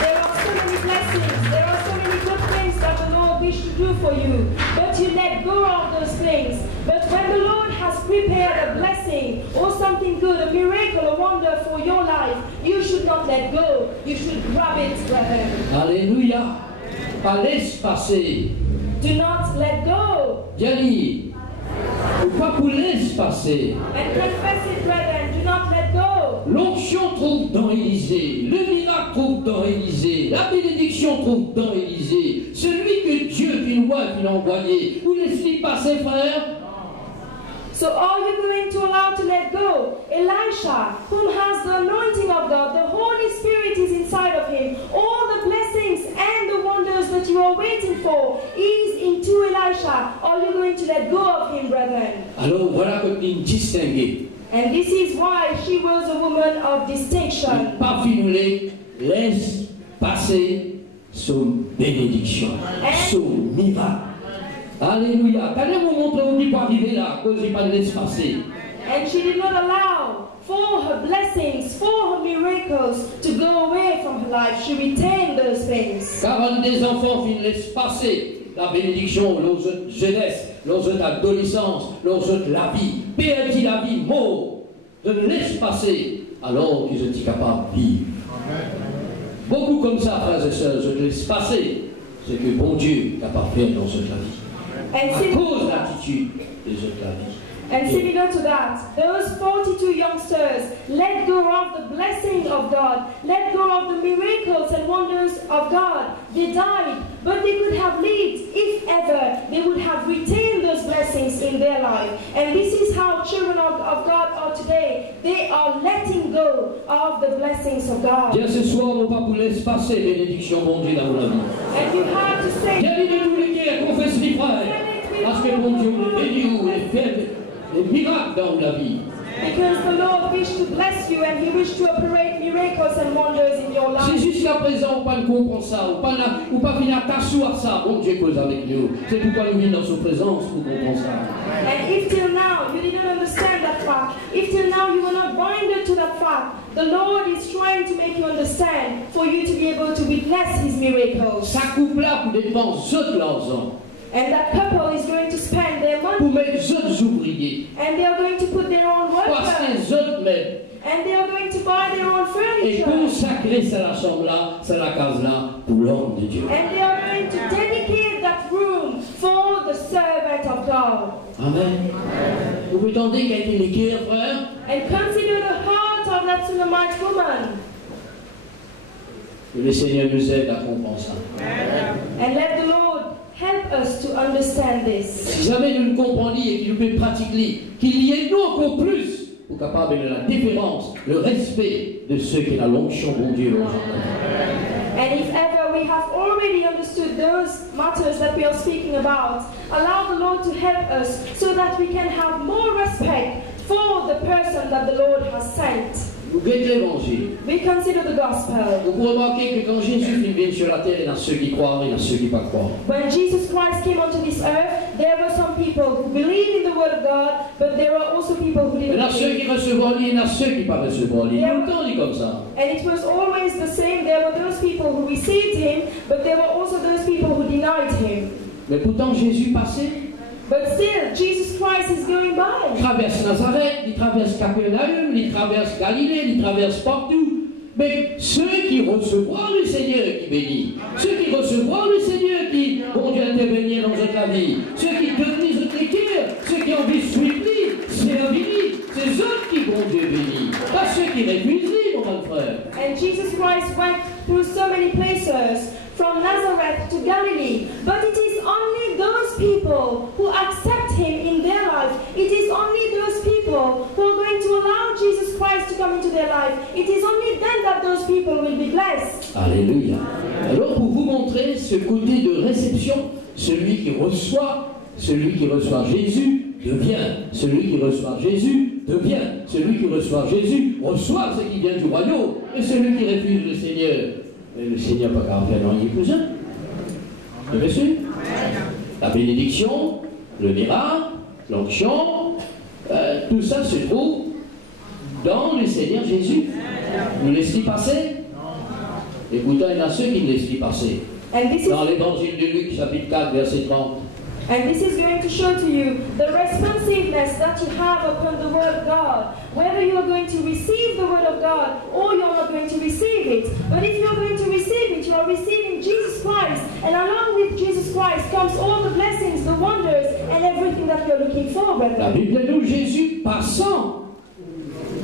there are so many blessings, there are so many good things that the Lord wishes to do for you. But you let go of those things. But when the Lord has prepared a blessing or something good, a miracle, a wonder for your life, you should not let go. You should grab it, brethren. Alléluia. Pas laisse passer. Do not let go. Diali. Pas pour laisser passer. And confess it, brethren. Do not let go. L'onction trouve dans Élisée, le miracle trouve dans Élisée, la bénédiction trouve dans Élisée. Celui que Dieu qui nous voit et qui l'a envoyé, vous laissez passer, frère. So are you going to allow to let go? Elisha, whom has the anointing of God, the Holy Spirit is inside of him. All the blessings and the wonders that you are waiting for is into Elisha. Are you going to let go of him, brethren? Alors voilà comme une distinguée. And this is why she was a woman of distinction. Pas finulé, laisse passer son bénédiction, son miracle. Alléluia. Qu'allez-vous montrer où il peut arriver là, à cause il pas de laisse passer. And she did not allow for her blessings, for her miracles to go away from her life. She retained those things. Car des enfants qui laissent passer la bénédiction, leur jeunesse, leur adolescence, leur la vie, perdit la vie, mort, je ne laisse passer alors qu'ils étaient capables de vivre. Beaucoup comme ça, frères et sœurs, je te laisse passer ce que bon Dieu est capable de faire dans cette vie. À cause de l'attitude des autres la vie. And similar to that, those 42 youngsters let go of the blessing of God, let go of the miracles and wonders of God. They died, but they could have lived if ever they would have retained those blessings in their life. And this is how children of God are today. They are letting go of the blessings of God. Bien ce soir, mon papa, laisse passer bénédiction, mon Dieu, dans mon vie. And you have to say, J'ai dit de tous les qui confesse les frères, parce que mon Dieu nous bénit ou les fait des miracles dans la vie. Because the Lord wished to bless you and He wished to operate miracles and wonders in your Si life. jusqu'à présent, on ne comprend ça, ou pas venir t'asseoir ça, bon Dieu cause avec nous. C'est pourquoi nous venons dans sa présence pour comprendre ça. And if till now you didn't understand that fact, if till now you were not binded to that fact, the Lord is trying to make you understand for you to be able to witness His miracles. Ça couple-là pour dépenser de l'argent, And that couple is going to spend their pour money, mettre les autres ouvriers, and they are going to put their own pour acheter workers, les autres meubles, and they are going to buy their own et furniture, consacrer ça la chambre-là, ça la case-là, pour l'homme de Dieu. and they are going to dedicate that room for the servant of God. Amen. Vous prétendez qu'a été le cœur, frère? And consider the heart of that Shunammite woman, Que le Seigneur nous aide à comprendre ça. and let the Lord help us to understand this. Si jamais nous le comprenons et qu'il nous peut pratiquer, qu'il y ait nous encore plus pour capable de la déférence, le respect de ceux qui ont la l'onction, bon Dieu, And if ever we have already understood those matters that we are speaking about, allow the Lord to help us so that we can have more respect for the person that the Lord has sent. Vous guettez l'évangile. We consider the gospel. Vous pouvez remarquer que quand Jésus vient sur la terre, il y en a ceux qui croient et il y en a ceux qui ne croient pas. When Jesus Christ came onto this earth, there were some people who believed in the word of God, but there were also people who Il y didn't en a ceux believe. qui recevront lui, il y en a ceux qui ne pas recevront lui. Tout le temps, il est comme ça. And it was always the same. There were those people who received him, but there were also those people who denied him. Mais pourtant, Jésus passait. But still, Jesus Christ is going by. Il traverse Nazareth, il traverse Capernaum, il traverse Galilée, il traverse partout. Mais ceux qui recevront le Seigneur qui bénit, ceux qui recevront le Seigneur qui vont Dieu intervenir dans notre vie, ceux qui deviennent notre cœur, ceux qui ont envie de suivre lui, servir lui, c'est eux qui vont Dieu bénir. Pas ceux qui refusent lui, mon bon frère. And Jesus Christ went through so many places, from Nazareth to Galilee. But it is only those people who accept him in their life. It is only those people who are going to allow Jesus Christ to come into their life. It is only then that those people will be blessed. Alléluia. Alors pour vous montrer ce côté de réception, celui qui reçoit Jésus devient, celui qui reçoit Jésus devient, celui qui reçoit Jésus reçoit ce qui vient du royaume, et celui qui refuse le Seigneur, et le Seigneur n'a pas qu'à faire dans les cousins. Vous avez su? La bénédiction, le miracle, l'onction, tout ça se trouve dans le Seigneur Jésus. Nous laissons passer. Et pourtant, il y en a ceux qui ne laissent passer. Dans l'évangile de Luc, chapitre 4, verset 30. And this is going to show to you the responsiveness that you have upon the Word of God. Whether you are going to receive the Word of God or you are not going to receive it. But if you are going to receive it, you are receiving Jesus Christ. And along with Jesus Christ comes all the blessings, the wonders, and everything that you are looking for, La brethren. Bible nous, Jésus passant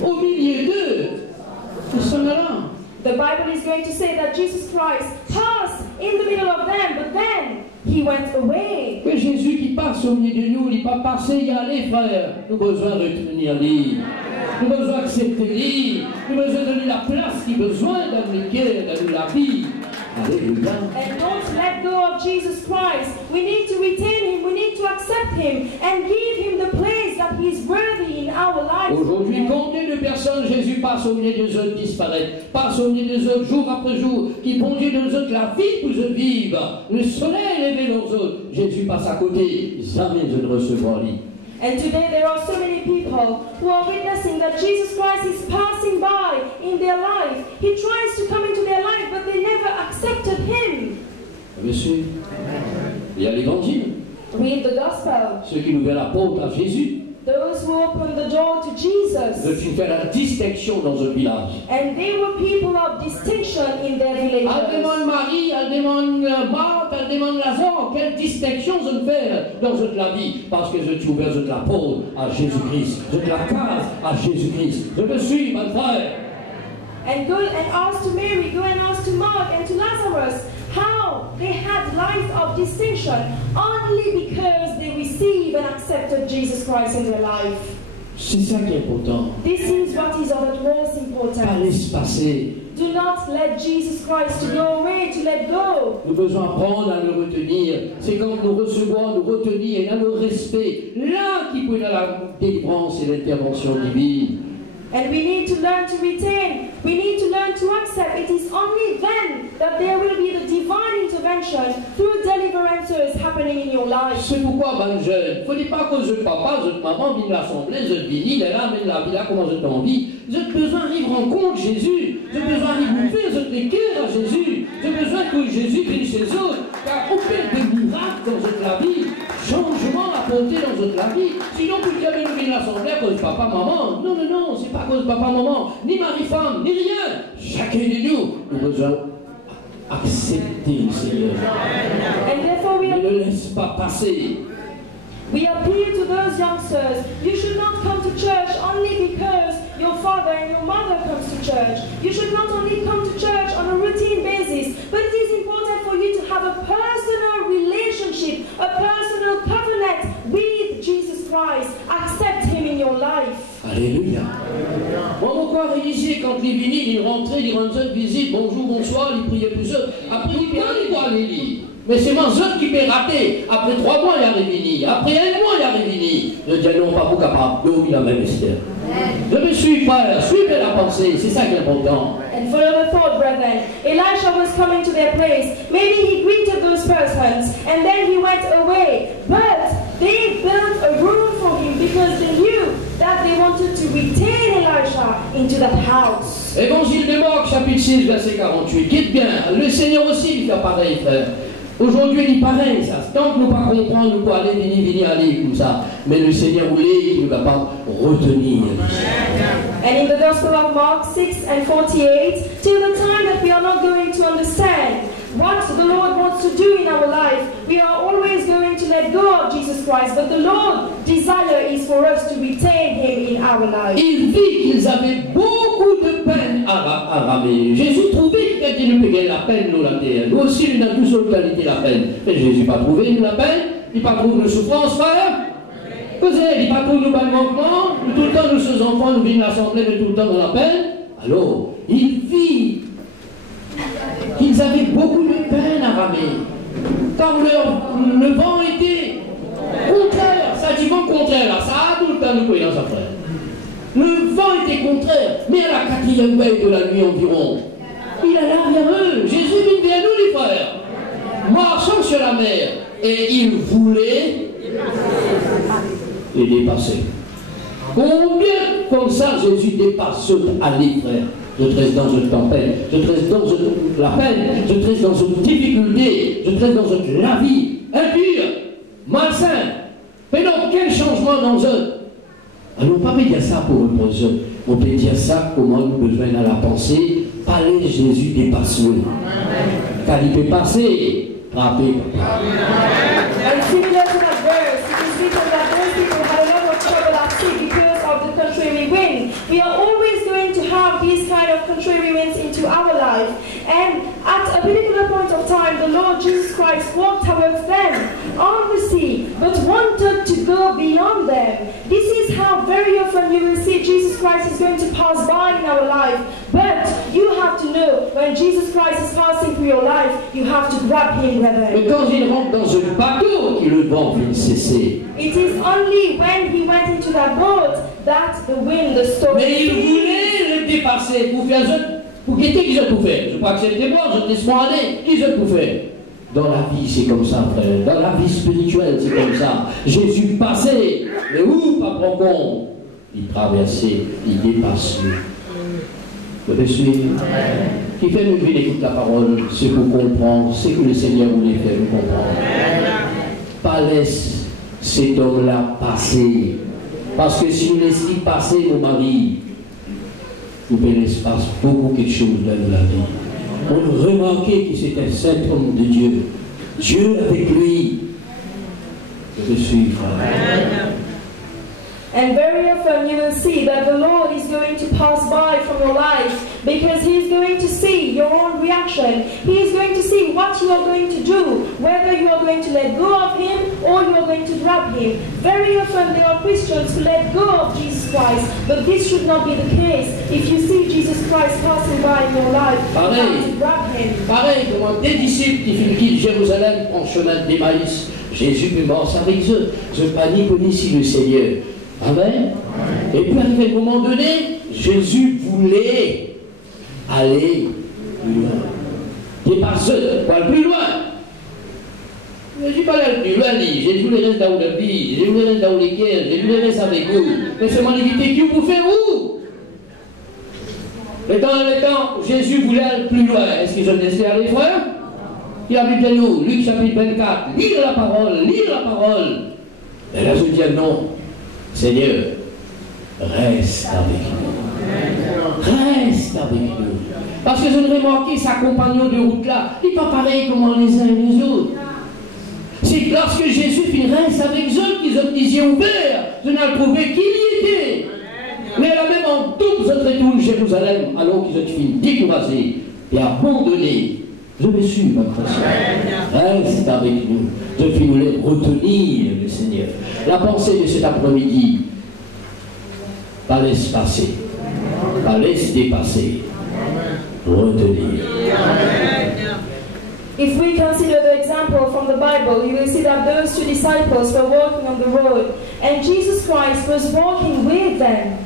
au milieu d'eux, ils s'en allant. The Bible is going to say that Jesus Christ passed in the middle of them, but then he went away. Que Jésus qui passe au milieu de nous, il n'est pas passé y aller, frère. Nous avons besoin de retenir lui. Nous avons besoin d'accepter lui. Nous avons besoin de donner la place qu'il a besoin dans le cœur, dans la vie. Alléluia. And don't let go of Jesus Christ. We need to retain him, we need to accept him, and give him the place that he is worthy in our lives. Aujourd'hui, combien de personnes Jésus passe au milieu des autres disparaissent, passe au milieu des autres jour après jour, qui font Dieu des autres la vie pour eux vivre, le soleil levé dans eux, Jésus passe à côté, jamais je ne recevoir lui. And today there are so many people who are witnessing that Jesus Christ is passing by in their life. He tries to come into their life, but they never accepted him. Monsieur, il y a l'évangile, Read the gospel. ceux qui nous ouvrent la porte à Jésus, Those who opened the door to Jesus. de faire la distinction dans un village. And they were people of distinction in their Elle villages. demande Marie, elle demande Marthe, elle demande Lazare, quelle distinction je ne fais dans toute la vie, parce que je suis ouvert de la porte à Jésus-Christ, de la case à Jésus-Christ. Je me suis, mon frère. And go and ask to Mary, go and ask to Mark and to Lazarus how they had life of distinction only because they received and accepted Jesus Christ in their life. C'est ça qui est important. This is what is of the most Pas important. laisser passer. Do not let Jesus Christ to go away, to let go. Nous devons apprendre à le retenir. C'est quand nous recevons, nous retenir et à le respect. Là qui peut y avoir la délivrance et l'intervention divine. And we need to learn to retain. We need to learn to accept. It is only then that there will be the divine intervention through deliverances happening in your life. C'est pourquoi, ben jeune, il ne faut pas que je papa, je maman, vienne l'assemblée, je vini, là, mais là, comment je t'envie. J'ai besoin de rencontrer Jésus. J'ai besoin d'ouvrir ce cœur à Jésus. J'ai besoin que Jésus vienne chez eux. Car aucun de miracles dans notre vie, changement apporté dans notre vie. Sinon, vous dites, nous venons l'assemblée à cause de papa, maman. Non, non, non, c'est pas à cause de papa, maman, ni mari-femme, ni rien. Chacun de nous, nous devons accepter le Seigneur. Ne le laisse pas passer. We appeal to those youngsters. You should not come to church only because your father and your mother comes to church. You should not only come to church on a routine basis, but it is important for you to have a personal relationship, a personal covenant with Jesus Christ. Accept Him in your life. Alléluia. Moi, mon corps religieux, quand il est venu, il rentrait, il rendait visite, bonjour, bonsoir, il priait plus seul. Après, il allait voir les lits. Mais c'est mon zone qui m'est raté. Après 3 mois, il est revenu. Après 1 mois, il est revenu. Je dis non, pas vous capable. Non, il a même Esther. Je me suis pas, suivez la pensée. C'est ça qui est important. And follow the thought, brethren. Elisha was coming to their place. Maybe he greeted those persons and then he went away. But they built a room for him because they knew that they wanted to retain Elisha into that house. Évangile de Marc, chapitre 6, verset 48. Dites bien, le Seigneur aussi il fait pareil, frère. Aujourd'hui, il est pareil, ça. Tant que nous ne pas comprendre, nous pouvons aller, venir, aller, comme ça. Mais le Seigneur voulait qu'il nous capable de retenir. And in the Gospel of Mark 6 and 48, till the time that we are not going to understand what the Lord wants to do in our life, we are always going to let go of Jesus Christ. But the Lord's desire is for us to retain Him in our life. Il vit qu'ils avaient beaucoup de peine à ramer. Jésus trouvait que quelqu'un nous payait la peine, nous, la terre. Nous aussi, nous avons tous sur qualité la peine. Mais Jésus n'a pas trouvé nous la peine, il n'a pas trouvé nos souffrances, frère. Il n'a pas trouvé nos manquements. Tout le temps, nous, ces enfants, nous venons à l'assemblée, mais tout le temps dans la peine. Alors, il vit qu'ils avaient beaucoup de peine à ramer. Car le vent était contraire. Ça dit vent contraire, là. Ça a tout le temps nous dans sa frère. Le vent était contraire, mais à la 4e veille de la nuit environ, il alla vers eux. Jésus vient vers nous, les frères, marchant sur la mer, et il voulait les dépasser. Combien comme ça Jésus dépasse allez, frère? Je traite dans une tempête, je traite dans la peine, je traite dans une difficulté, je traite dans la vie impure, malsain. Mais donc, quel changement dans eux? Alors, on ne peut pas dire ça pour eux, on peut dire ça comment nous besoin à la pensée. Parler de Jésus dépasse-nous. Car il peut passer, frapper. And similar to that verse, it is written that those people had a lot of trouble at sea because of the contrary wind. We are always going to have these kind of contrary winds into our life. And at a particular point of time, the Lord Jesus Christ walked towards them on the sea, but wanted to go beyond them. This is how very often you will see Jesus Christ is going to pass by in our life. But you have to know, when Jesus Christ is passing through your life, you have to grab Him, brethren. Mais quand il rentre dans un bateau, que le vent vient cesser. It is only when he went into that boat that the wind, the storm. Mais il voulait le dépasser pour faire pour quitter qui je tout fait. Je peux accepter moi, je te laisse moi aller, qui je tout fait. Dans la vie, c'est comme ça, frère. Dans la vie spirituelle, c'est comme ça. Jésus passait, mais où, pas prendre compte? Il traversait, il dépassait. Vous me suivez? Qui fait nous vivre écoute la parole, c'est pour comprendre, c'est que le Seigneur voulait faire nous comprendre. Pas laisse cet homme-là passer. Parce que si nous laissons passer nos maris, nous pouvons l'espace beaucoup quelque chose dans la vie. On remarquait que c'était un saint homme de Dieu. Dieu avec lui. Je te suis, frère. And very often you will see that the Lord is going to pass by from your life because He is going to see your own reaction. He is going to see what you are going to do, whether you are going to let go of Him or you are going to grab Him. Very often there are Christians who let go of Jesus Christ, but this should not be the case. If you see Jesus Christ passing by in your life, you have to grab Him. Pareil, comme des disciples qui quittent Jérusalem en chemin d'Emmaüs, Jésus est mort avec eux. Je panique ici le Seigneur. Amen. Et puis arrivé un moment donné, Jésus voulait aller plus loin. Dépasser, pas aller plus loin. Jésus pas aller plus loin, Jésus voulait rester dans le pays, Jésus voulait rester dans les guerres, Jésus voulait rester avec vous. Mais seulement l'éviter qui vous fait où? Et dans le temps, Jésus voulait aller plus loin. Est-ce qu'ils ont laissé aller, frère? Il a vu de nous, Luc chapitre 24, lire la parole, lire la parole. Et là, je dis non, Seigneur, reste avec nous. Reste avec nous. Parce que je ne remarqué sa compagnon de route là, il n'est pas pareil comme les uns et les autres. C'est lorsque Jésus fit reste avec eux qu'ils ont les yeux ouverts, je n'ai trouvé qu'il y était. Mais là même en tout, vous êtes retournés Jérusalem, alors qu'ils ont fini découragés et abandonnés. Je me suis, ma frère. Reste avec nous. Je puis nous les retenir, le Seigneur. La pensée de cet après-midi, pas laisse passer, pas laisse dépasser, retenir. If we consider the example from the Bible, you will see that those two disciples were walking on the road, and Jesus Christ was walking with them.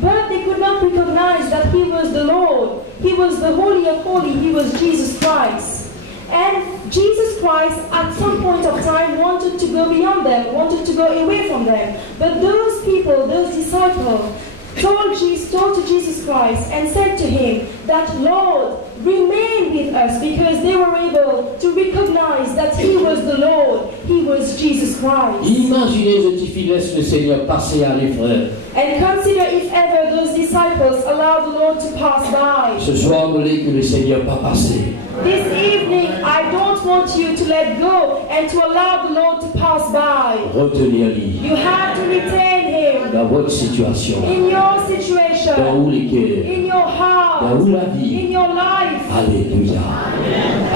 But they could not recognize that He was the Lord. He was the Holy of Holy. He was Jesus Christ. And Jesus Christ, at some point of time, wanted to go beyond them, wanted to go away from them. But those people, those disciples, told to Jesus Christ and said to Him that, Lord, remain with us, because they were able to recognize that He was the Lord. He was Jesus Christ. Imaginez ce qui laisse le Seigneur passer à les frères. And consider if ever those disciples allowed the Lord to pass by. Ce soir, vous voulez que le Seigneur pas passer. This evening, I don't want you to let go and to allow the Lord to pass by. Retenez-le. You have to retain Him. Dans votre situation. In your situation. Dans où les cœurs. In your heart. Dans où la vie. In your life. Alléluia.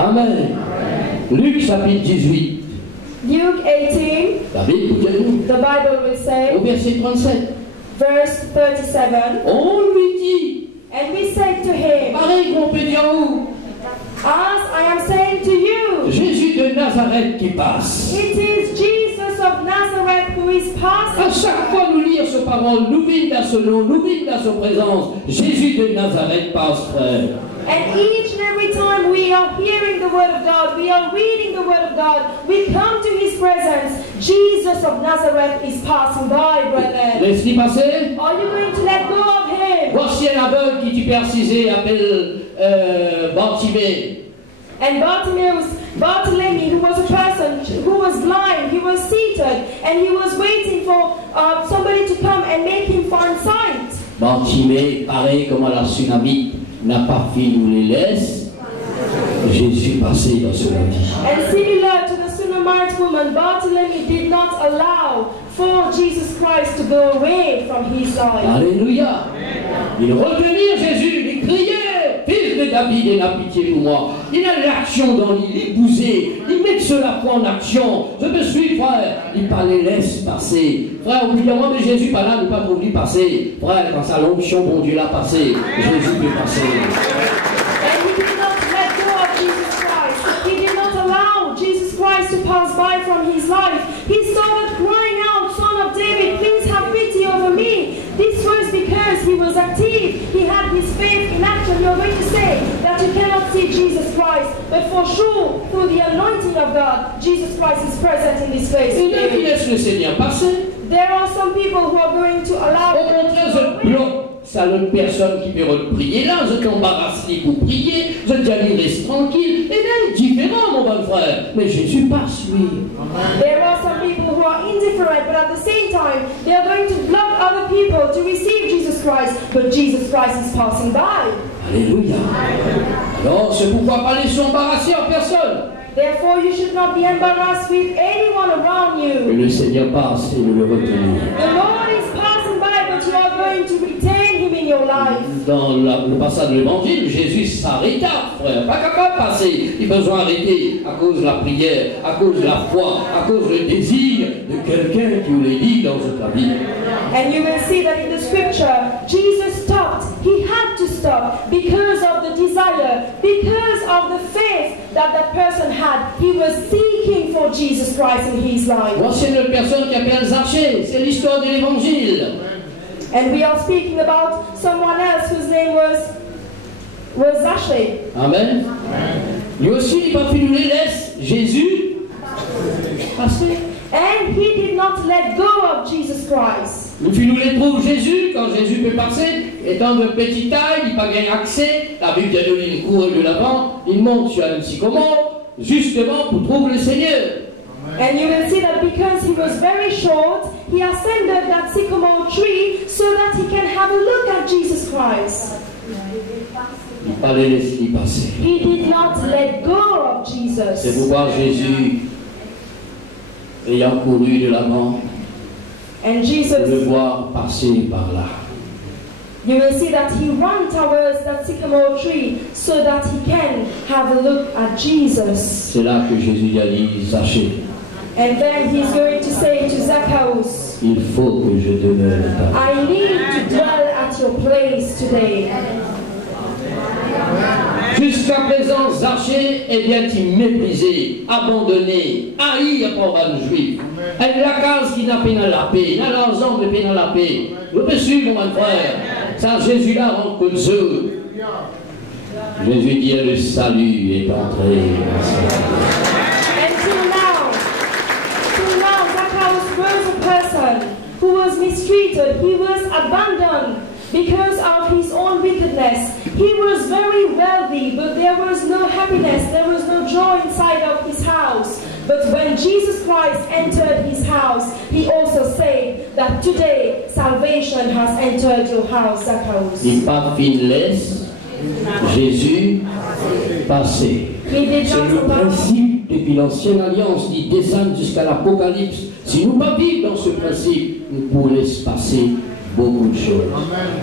Amen. Luc chapitre 18. Luke 18. David, écoutez-nous. The Bible will say. Au verset 37. Verse 37. On lui dit. And we said to him. Pareil qu'on peut dire où? As I am saying to you. Jésus de Nazareth qui passe. It is Jesus of Nazareth who is passing. À chaque fois nous lire ce parole, nous vîmes dans ce nom, nous vîmes dans sa présence. Jésus de Nazareth passe, frère. And each and every time we are hearing the word of God, we are reading the word of God, we come to His presence. Jesus of Nazareth is passing by, brethren. Laisse-le passer. Are you going to let go of Him? Voici un aveugle qui persisait, appelle Bartimée. And Bartholomew, who was a person who was blind, he was seated and he was waiting for somebody to come and make him find sight. Bartimée, pareil comme à la tsunami, n'a pas fait nous les laisse. Jésus passé dans ce vie. And similar to the Shunammite woman, Bartholomew did not allow for Jesus Christ to go away from His side. Alléluia. Il retenir Jésus, il criait, fils de David, et la pitié pour moi. Il a l'action dans lui, il bousait, il met cela en action. Je me suis, frère. Il parlait, laisse passer. Frère, oubliez-moi, mais Jésus pas là, ne pas pour lui passer. Frère, quand sa l'onction, bon Dieu l'a passé, Jésus peut passer. And he did not let go of Jesus Christ. He did not allow Jesus Christ to pass by from his life. He started crying out, Son of David, please have pity over me. This was because he was active. He had his faith in action. You're going to say that you cannot see Jesus Christ, but for sure, through the anointing of God, Jesus Christ is present in this place. Il qui laisse le Seigneur passer. There are some people who are going to allow. Au contraire, je bloque. Ça l'autre personne qui peut prier là, je t'embarrasse pour prier, je te dis reste tranquille. Et là, il est différent, mon bon frère. Mais Jésus passe, lui. There are some people who are indifferent, but at the same time, they are going to block other people to receive Jesus Christ. But Jesus Christ is passing by. Alléluia. Alors, c'est pourquoi pas laisser embarrasser en personne. Therefore, you should not be embarrassed with anyone around you. Et le Seigneur passe et nous le retenons. The Lord is passing by, but you are going to retain Him in your life. Dans le passage de l'Évangile, Jésus s'arrêta, frère. Pas capable de passer. Il a besoin d'arrêter à cause de la prière, à cause de la foi, à cause du désir de quelqu'un qui vous l'a dit dans votre vie. And you will see that in the scripture, Jesus stopped. He had to stop because of the desire, because of the faith that that person had. He was seeking for Jesus Christ in his life. Voici une personne qui appelle Zachée. C'est l'histoire de l'Évangile. And we are speaking about someone else whose name was Zachary. Amen. Lui aussi, il n'a pas pu nous laisser Jésus passer. And he did not let go of Jesus Christ. Nous les trouve Jésus, quand Jésus peut passer, étant de petite taille, il n'a pas bien accès, la Bible de l'île court de l'avant, il monte sur un sycomore, justement pour trouver le Seigneur. And you will see that because he was very short, he ascended that sycamore tree so that he can have a look at Jesus Christ. Il n'a pas les laissé passer. He did not let go of Jesus. C'est pourquoi Jésus, ayant couru de l'avant, And pour Jesus, le voir passer par là. you will see that he ran towards that sycamore tree so that he can have a look at Jesus. C'est là que Jésus a dit, Zachée, And then he's going to say to Zacchaeus, il faut que je demeure là. I need to dwell at your place today. Jusqu'à présent, Zachée est bien méprisé, abandonné, haï par les Juifs. Elle la case qui n'a pas la paix, n'a l'argent de paix dans la paix. Vous me suivez, mon frère. Ça, Jésus l'a rencontré. Jésus dit, le salut est entré. Till now, Zacchaeus was a person who was mistreated. He was abandoned because of his own wickedness. He was very wealthy, but there was no happiness, there was no joy inside of his house. But when Jesus Christ entered his house, he also said that today salvation has entered your house, Zacchaeus. Il pas fin laisse Jésus passer. C'est le principe depuis l'ancienne alliance qui descend jusqu'à l'Apocalypse. Si nous ne pas vivre dans ce principe, nous pourrons laisser passer beaucoup de choses.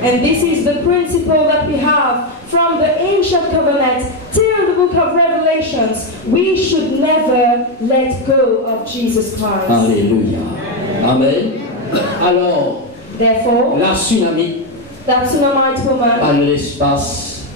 And this is the principle that we have from the ancient covenant till the book of Revelations. We should never let go of Jesus Christ. Alléluia. Amen. Alors, Therefore, la tsunami, that Tsunamite woman par l'espace,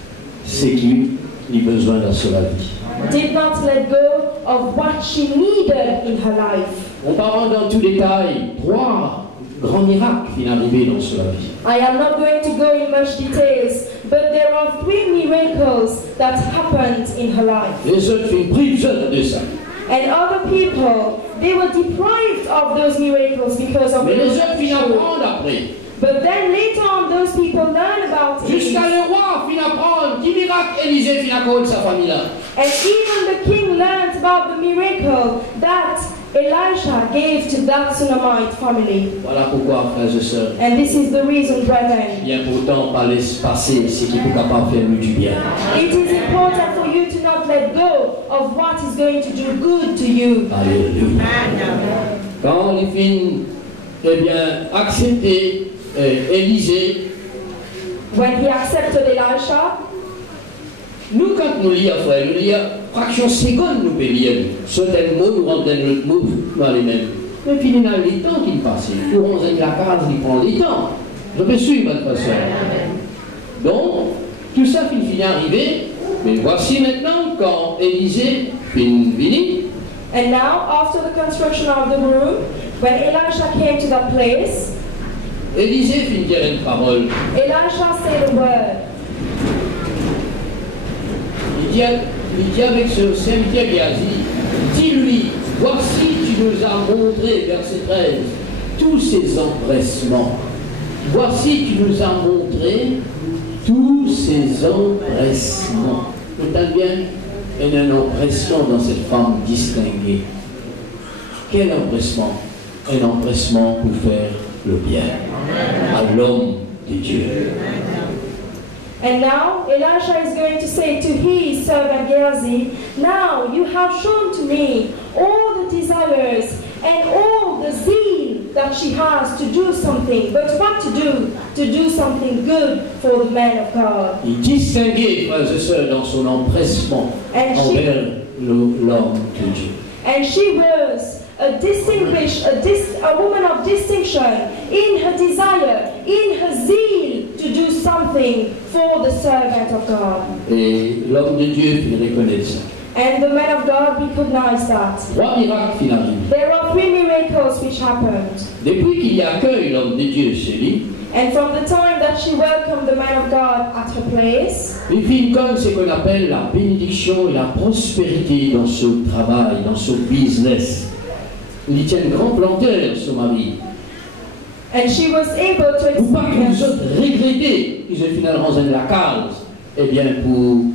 c'est qu'il a besoin d'un seul avis. did not let go of what she needed in her life. On parle dans tout détail, 3 grands miracles qui sont arrivés dans cela vie. I am not going to go in much details, but there are 3 miracles that happened in her life. Les autres filles privent de ça. And other people, they were deprived of those miracles because of Mais les those autres filles miracles. apprennent après. But then later on, those people learn about it. Jusqu'à le roi finit apprendre qui miracle Élisée finit à cause de sa famille là. And even the king learned about the miracle that Elisha gave to that Tsunamite family. Voilà pourquoi, frères et sœurs, And this is the reason, brethren. bien pourtant pas laisser passer ce qui est capable de faire du bien. It is important for you to not let go of what is going to do good to you. Alléluia. Quand les filles, eh bien, acceptaient Élisée, When he accepted Elisha, nous, quand nous lisons, frère, nous lisons fraction seconde, nous pouvons lire. Certains mots, nous rentrons dans notre mot, dans les mêmes. Mais puis, il y a les temps qui passent. Pour on la case, il prend les temps. Je peux suivre votre frère. Donc, tout ça finit arrivé. Mais voici maintenant, quand Élisée finit venu, and now after the construction of the room, when Elisha came to that place, Élisée finit dire une parole. Elisha said a word. Il dit avec ce serviteur Géasi, dis-lui, voici tu nous as montré, verset 13, tous ces empressements. Voici tu nous as montré tous ces empressements. Notez bien, il y a un empressement dans cette femme distinguée. Quel empressement? Un empressement pour faire le bien à l'homme de Dieu. And now Elisha is going to say to his servant Gehazi, now you have shown to me all the desires and all the zeal that she has to do something, but what to do something good for the man of God. Il distinguait, frères et sœurs, dans son empressement envers l'homme de Dieu. And she was a distinguished, a woman of distinction in her desire, in her zeal to do something for the servant of God. Et l'homme de Dieu il reconnaît ça. And the man of God recognized that. 3 miracles finissent. There are 3 miracles which happened. Depuis qu'il accueille l'homme de Dieu chez lui, And from the time that she welcomed the man of God at her place, les filles comme ce qu'on appelle la bénédiction et la prospérité dans ce travail, dans ce business. Il tient un grand planteur, son mari. and she was able to Ou pas que vous experience. autres regrettez qu'ils aient finalement dans la case, eh bien pour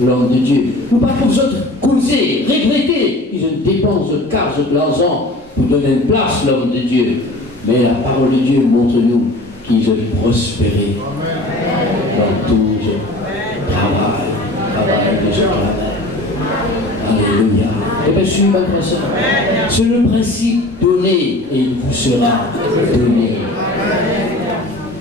l'homme de Dieu. Ou pas que vous autres causez, regrettez qu'ils ont dépensé de case de l'argent pour donner une place à l'homme de Dieu. Mais la parole de Dieu montre-nous qu'ils ont prospéré dans tout le travail de ce travail. Alléluia. Et bien, suis ma personne. C'est le principe donné et il vous sera donné.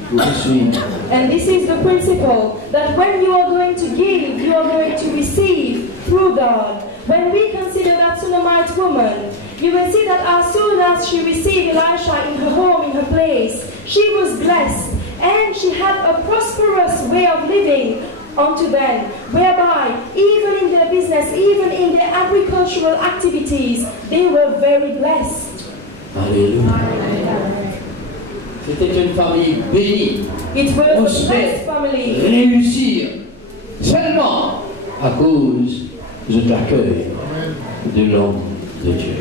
Vous me suivez? And this is the principle that when you are going to give, you are going to receive through God. When we consider that Shunammite woman, you will see that as soon as she received Elisha in her home, in her place, she was blessed and she had a prosperous way of living unto them, whereby even in their business, even in their agricultural activities, they were very blessed. Alléluia. C'était une famille bénie. It was a Prospère, blessed family. réussir seulement à cause de l'accueil de l'homme de Dieu.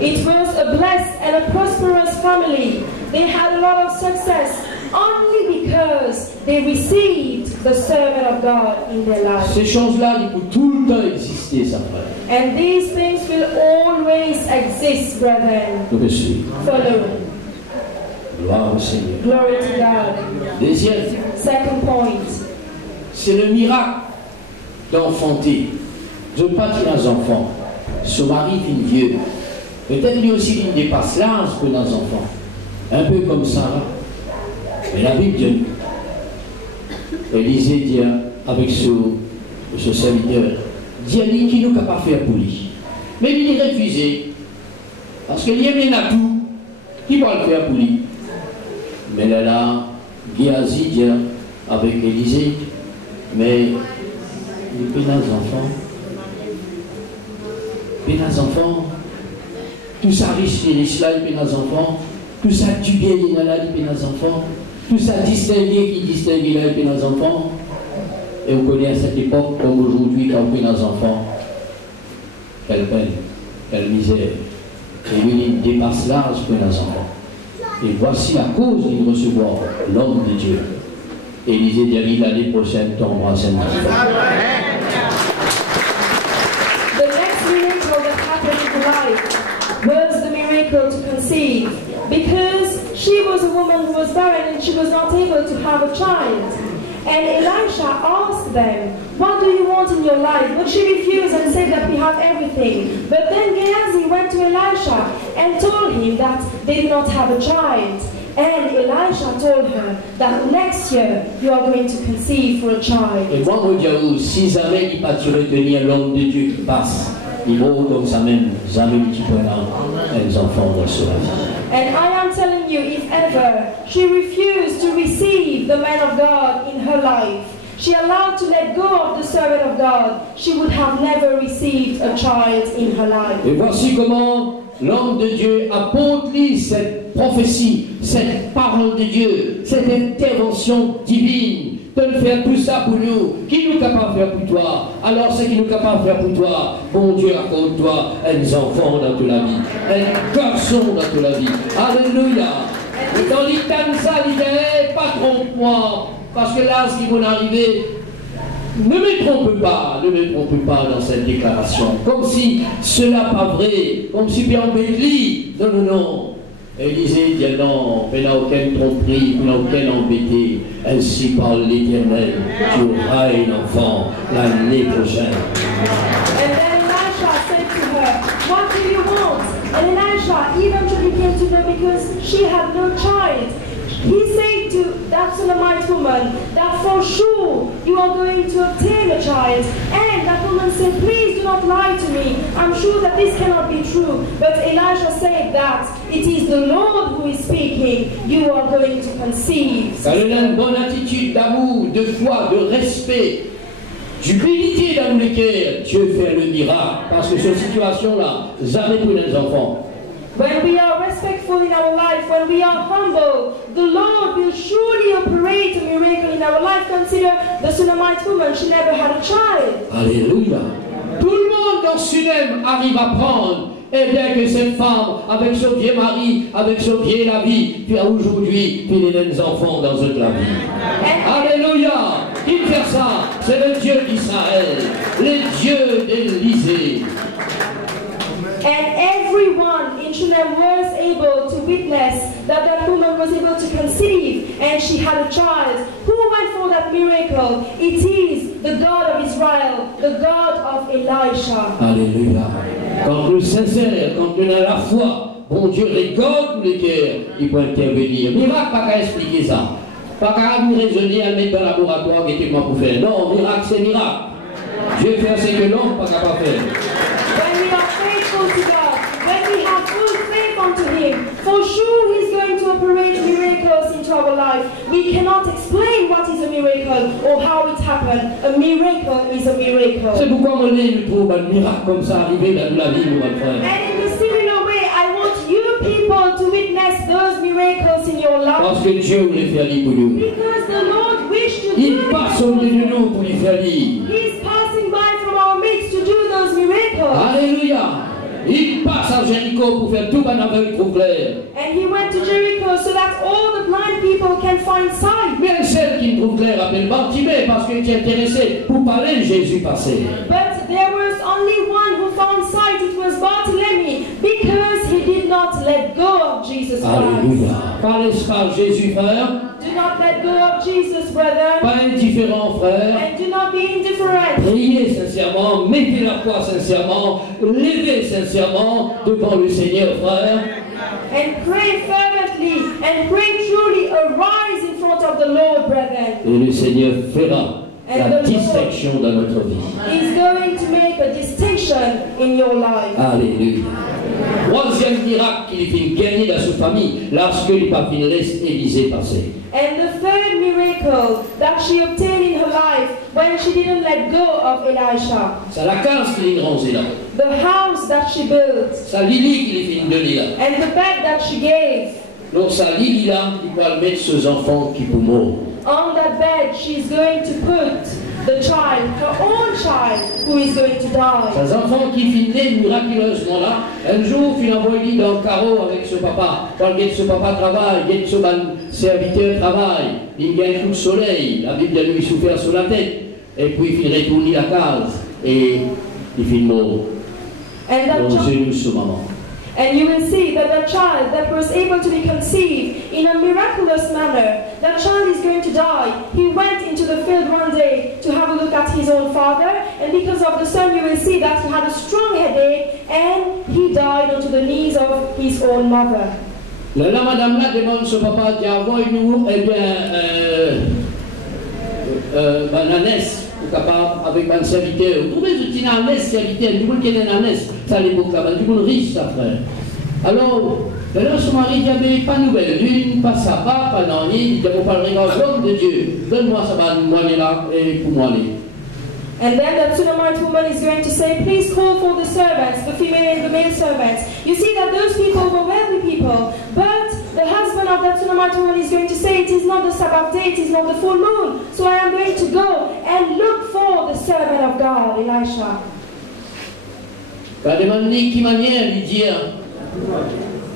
It was a blessed and a prosperous family. They had a lot of success only because they received the servant of God in their life. Ces choses-là, ils peuvent tout le temps exister, ça frère. And these things will always exist, brethren. Nous me suivons. Follow. Gloire au Seigneur. Glory to God. Deuxième, Second point. c'est le miracle d'enfanter. Je ne veux pas dire aux enfants. Son mari est vieux. Peut-être lui aussi il dépasse l'âge que nos enfants. Un peu comme Sarah. Mais la Bible dit, Élisée dit avec ce serviteur, dit à lui qu'il n'est pas faire pour lui. Mais il est refusé. Parce qu'il aime tout. Qui va le faire pour lui? Mais là, Géasi dit avec Élisée, mais il peut nos enfants. Il peut nos enfants. Tout ça riche, il peut nos enfants. Tout ça du bien, il peut nos enfants. Tout ça distingué, qui distingue, il peut nos enfants. Et on connaît à cette époque, comme aujourd'hui, quand on peut nos enfants, quelle peine, quelle misère. Et lui, il dépasse l'âge pour nos enfants. Et voici la cause de recevoir l'homme de Dieu. Élisée dit l'année prochaine tombera cette enfant. The next miracle that happened in her life was the miracle to conceive, because she was a woman who was barren and she was not able to have a child. And Elisha asked them, what do you want in your life? But she refused and said that we have everything. But then Gehazi went to Elisha and told him that they did not have a child. And Elisha told her that next year you are going to conceive for a child. Et moi, je dis, si jamais il pas tu retenir l'homme de Dieu qui passe, il va comme ça même, jamais tu peux les enfants dans ce vie. And I am telling you, if ever she refused to receive the man of God in her life, she allowed to let go of the servant of God, she would have never received a child in her life. Et voici comment l'homme de Dieu apporte cette prophétie, cette parole de Dieu, cette intervention divine, de faire tout ça pour nous. Qui nous est capable de faire pour toi? Alors ce qui nous est capable de faire pour toi, bon Dieu accorde-toi un enfant dans toute la vie, un garçon dans toute la vie. Alléluia. Et quand il t'aime ça, il dit, pas trompe-moi, parce que là, ce qui va arriver, ne me trompe pas dans cette déclaration. Comme si cela pas vrai, comme si bien embêté. Non, non, non. Élisée dit non, il n'y a aucune tromperie, il n'y a aucun embêté. Ainsi parle l'Éternel, tu auras un enfant l'année prochaine. And then Elisha said to her, what do you want? And Elisha eventually came to know because she had no child. He said to that Shunammite woman that for sure you are going to obtain a child. And that woman said, please do not lie to me. I'm sure that this cannot be true. But Elisha said that it is the Lord who is speaking. You are going to conceive. Car elle a une bonne attitude d'amour, de foi, de respect, d'humilité dans lequel Dieu fait le miracle. Parce que cette situation-là, jamais pour les enfants. When we are respectful faithful in our life, when we are humble, the Lord will surely operate a miracle in our life. Consider the Shunammite woman, she never had a child. Alléluia. Tout le monde dans Sunem arrive à prendre. Et bien que cette femme, avec son vieux mari, avec son vieux la vie, puis aujourd'hui, puis il y a des enfants dans toute la vie. Alléluia. Qui fait ça? C'est le Dieu d'Israël, le Dieu d'Élysée. And everyone in Shunem was able to witness that that woman was able to conceive and she had a child. Who went for that miracle? It is the God of Israel, the God of Elisha. Alléluia. Quand nous sommes sincères, quand nous avons la foi, bon Dieu récolte les cœurs, il peut intervenir. Miracle, pas qu'à expliquer ça. Pas qu'à nous raisonner, à mettre dans le laboratoire, qui était moi pour faire. Non, miracle, c'est miracle. Dieu fait ce que l'homme n'est pas capable de faire. When we are faithful to God, when we have full faith unto Him, for sure He's going to operate miracles into our life. We cannot explain what is a miracle or how it happened. A miracle is a miracle. C'est pourquoi on trouve un miracle comme ça arriver dans la vie, mon frère. And in the similar way, I want you people to witness those miracles in your life. Parce que Dieu voulait faire pour nous. Because the Lord wished to do Il passe au milieu de nous pour les faire. He's passing by from our midst to do those miracles. Alléluia. Il passe à Jéricho pour faire tout un aveugle trop clair. And he went to Jericho so that all the blind people can find sight. Mais celle qui me trouve clair appelle Bartimée parce qu'il était intéressé pour parler de Jésus passé. But there was only one who found sight. It was Barthélemy, because he did not let go of Jesus Christ. Alléluia. Pas l'espace Jésus, frère. Do not let go of Jesus, brother. Pas indifférent, frère. And do not be indifferent. Priez sincèrement, mettez la foi sincèrement, levez sincèrement devant le Seigneur, frère. And pray fervently and pray truly. Arise in front of the Lord, brethren. Et le Seigneur fera la distinction dans notre vie. He's going to make a distinction in your life. Alléluia. Troisième miracle qu'il fit gagner dans sa famille lorsque les papines laissent Élisée passer. And the third miracle that she obtained in her life when she didn't let go of Elisha. C'est la case qu'il a rangée là. The house that she built. C'est Lily qu'il fit donner là. And the bed that she gave. Donc c'est Lily là, il va mettre ses enfants qui pour mourir. On that bed she's going to put the child, her own child, who is going to die. Ces enfants qui finissent miraculeusement là, un jour, il envoie dans le carreau avec ce papa. Quand ce papa travaille, il ce serviteur travaille, il gagne un coup de soleil, la Bible lui souffert sur la tête, et puis il retourne à la case, et il finit mort. And you will see that the child that was able to be conceived in a miraculous manner, that child is going to die. He went into the field one day to have a look at his own father, and because of the sun you will see that he had a strong headache and he died onto the knees of his own mother. Là, madame là demande son papa, dit envoie-nous, eh bien, bananès, capable avec un serviteur. Vous trouvez que tu as un serviteur, du coup, qu'il y a un anès, ça l'époque là, du coup, riche, ça, frère. Alors, son mari n'avait pas de nouvelles, d'une, pas ça, pas non, il dit, pas le regard de Dieu, donne-moi ça, moi, là, et pour moi, aller. And then the Shunammite woman is going to say, please call for the servants, the female and the male servants. You see that those people were wealthy people, but the husband of that Shunammite woman is going to say, it is not the Sabbath day, it is not the full moon, so I am going to go and look for the servant of God, Elisha.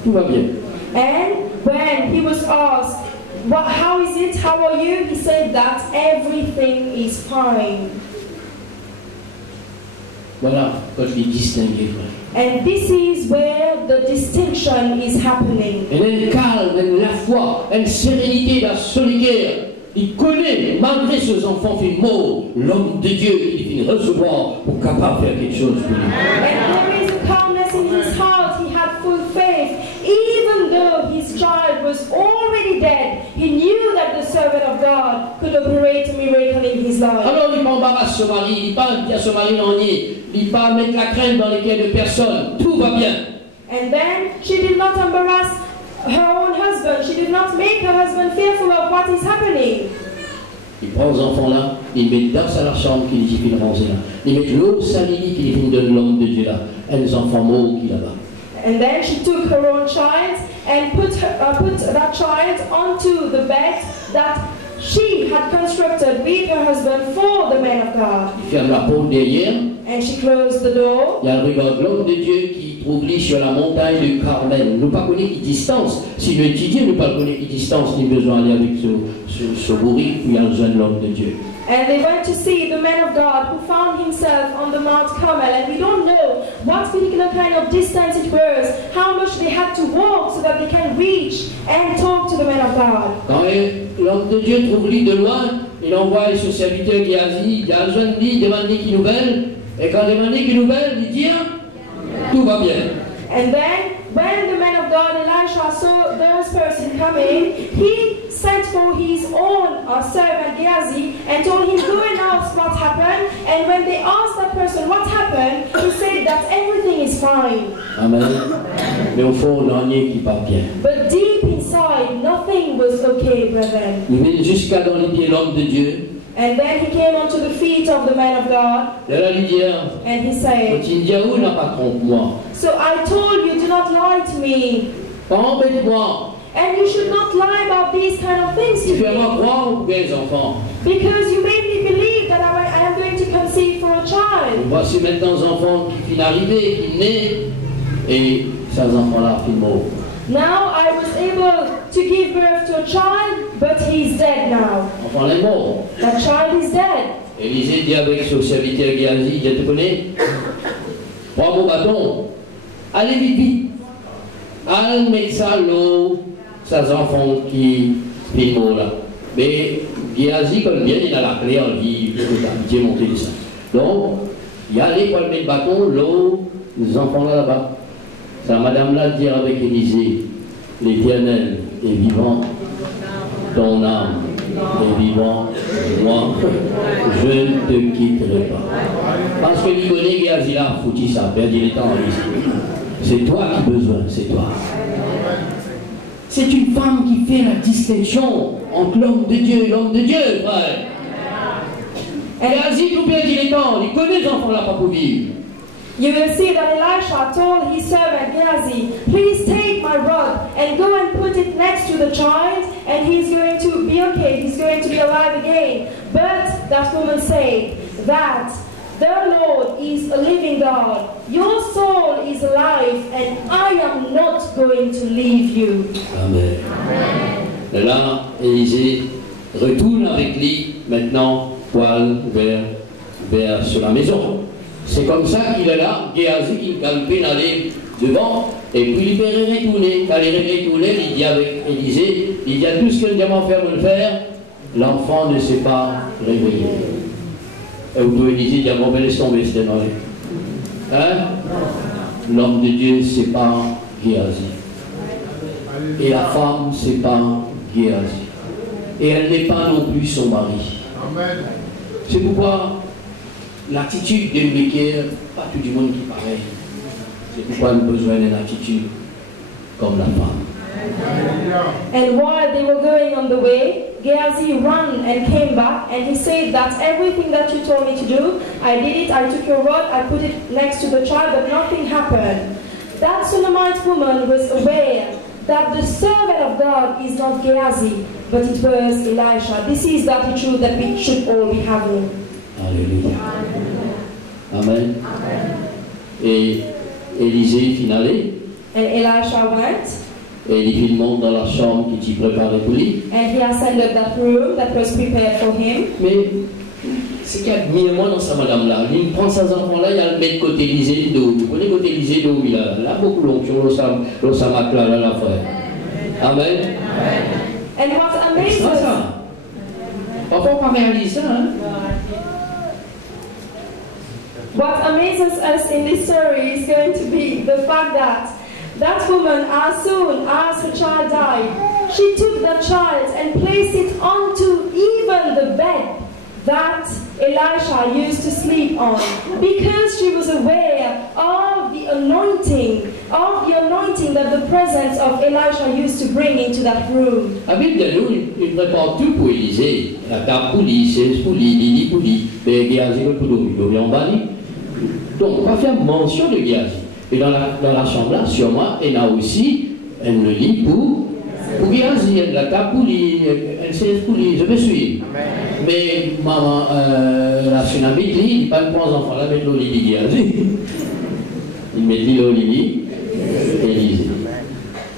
Tout va bien. And when he was asked, how is it, how are you? He said that everything is fine. Voilà, quand je dis distinguer, frère. And this is where the distinction is happening. Elle a un calme, la foi, une sérénité, la solitaire. Il connaît, malgré ses enfants fait mort, l'homme de Dieu qu'il finit recevoir pour capable de faire quelque chose pour lui. And there is a calmness in his heart. He had full faith. Even though his child was already dead, he knew that the servant of God could operate a miracle in his life. Alors il m'embarrasse son mari, il pas dire son mari non il pas mettre la crainte dans les cœurs de personne, tout va bien. And then she did not embarrass her own husband. She did not make her husband fearful of what is happening. Il prend les enfants là, il met dans sa chambre qu'il dit qu'il range là. Il met l'eau salini qu'il donne l'homme de Dieu là, et les enfants morts qui là-bas. And then she took her own child and put that child onto the bed that she had constructed with her husband for the man of God. Il ferme la porte derrière. And she closed the door. Il regarde l'homme de Dieu qui trouve lui sur la montagne du Carmel. Nous ne pas connaître qui distance. Si nous étudions, nous ne pas connaître qui distance, ni besoin d'aller avec ce bourrique, puis il y a un jeune homme de Dieu. And they went to see the man of God who found himself on the Mount Carmel, and we don't know what particular kind of distance it was, how much they had to walk so that they can reach and talk to the man of God. Quand l'homme de Dieu trouve lui de loin, il envoie son serviteur Géasi, il a besoin de lui, demande qui nouvelle, et quand il demande qui nouvelle, il dit tout va bien. And then, when the man of God, Elisha, saw those person coming, he sent for his own servant Gehazi and told him, go and ask what happened. And when they asked that person what happened, he said that everything is fine. Amen. Mais au fond, on n'y est qui pas bien. But deep inside, nothing was okay, brethren. Il vient jusqu'à dans les pieds l'homme de Dieu. And then he came onto the feet of the man of God. And he said, so I told you, do not lie to me. And you should not lie about these kind of things to me. Because you made me believe that I am going to conceive for a child. Voici maintenant un enfant qui vient d'arriver, qui naît, et ces enfants-là finissent morts. Now I was able to give birth to a child, but he's dead now. L'enfant est mort. That child is dead. Élisée dit avec son serviteur Géhazi, je te connais, prends mon bâton, allez vite, vite. Allez mettre ça l'eau, ces enfants qui finissent morts là. Mais Géhazi, comme bien, il a la clé, il dit, écoute, Dieu monté ça. Donc, il y a allé pour mettre le bâton, l'eau, les enfants là-bas. Ça, madame là, dire avec Élisée, l'Éternel est vivant, ton âme est vivant, moi, je ne te quitterai pas. Parce que il connaît Géhazi là, foutu ça, perdu le temps ici. C'est toi qui as besoin, c'est toi. C'est une femme qui fait la distinction entre l'homme de Dieu et l'homme de Dieu, frère. Géhazi, tout perdu le temps, il connaît les enfants là, pas pour vivre. You will see that Elisha told his servant Gehazi, please take my rod and go and put it next to the child, and he's going to be okay, he's going to be alive again. But that woman said that the Lord is a living God, your soul is alive, and I am not going to leave you. Amen. Et là, Élisée retourne avec lui maintenant, poil vers sur la maison. C'est comme ça qu'il est là, Géhazi qui campait d'aller devant, et puis il peut retourner. Quand il retourner, il dit avec Élisée, il dit à tout ce que le diamant fait le faire, l'enfant ne s'est pas réveillé. Et vous pouvez dire, diamant, mais laisse tomber, c'était dans les... Hein? L'homme de Dieu, c'est pas Géhazi. Et la femme, c'est pas Géhazi. Et elle n'est pas non plus son mari. C'est pourquoi l'attitude d'une béquère, pas tout le monde qui est pareil. C'est pourquoi nous avons besoin d'une attitude comme la femme. And while they were going on the way, Gehazi ran and came back, and he said that everything that you told me to do, I did it, I took your rod, I put it next to the child, but nothing happened. That Shunammite woman was aware that the servant of God is not Gehazi, but it was Elisha. This is the attitude that we should all be having. Alléluia. Amen. Et Élisée est allé. And Elisha went. Et il monte dans la chambre qui t'y préparait pour lui. And he ascended that room that was prepared for him. Mais ce qu'il y a de mieux dans sa madame-là, il prend ses enfants-là, il a le mettre côté Élisée d'eau. Vous connaissez côté Élisée d'eau, il a beaucoup d'onction, l'eau samakla, là, la frère. Amen. And what amazes ça. Parfois, on ne réalise ça, hein? What amazes us in this story is going to be the fact that that woman, as soon as her child died, she took the child and placed it onto even the bed that Elisha used to sleep on, because she was aware of the anointing that the presence of Elisha used to bring into that room. La Bible de nous, il prépare tout pour Élisée. La table pour lui, 16 pour lui, Lili pour lui, mais Géhazi pour lui, il en bas. Donc, on va faire mention de Géhazi. Et dans la chambre là, sur moi, elle a aussi un lit pour Géasi, elle a table pour lui, elle sait pour lui, je me suis. Mais maman, la tsunami, il pas de bons enfants là, mettre le lit de Géasi. Il met le lit Élisée.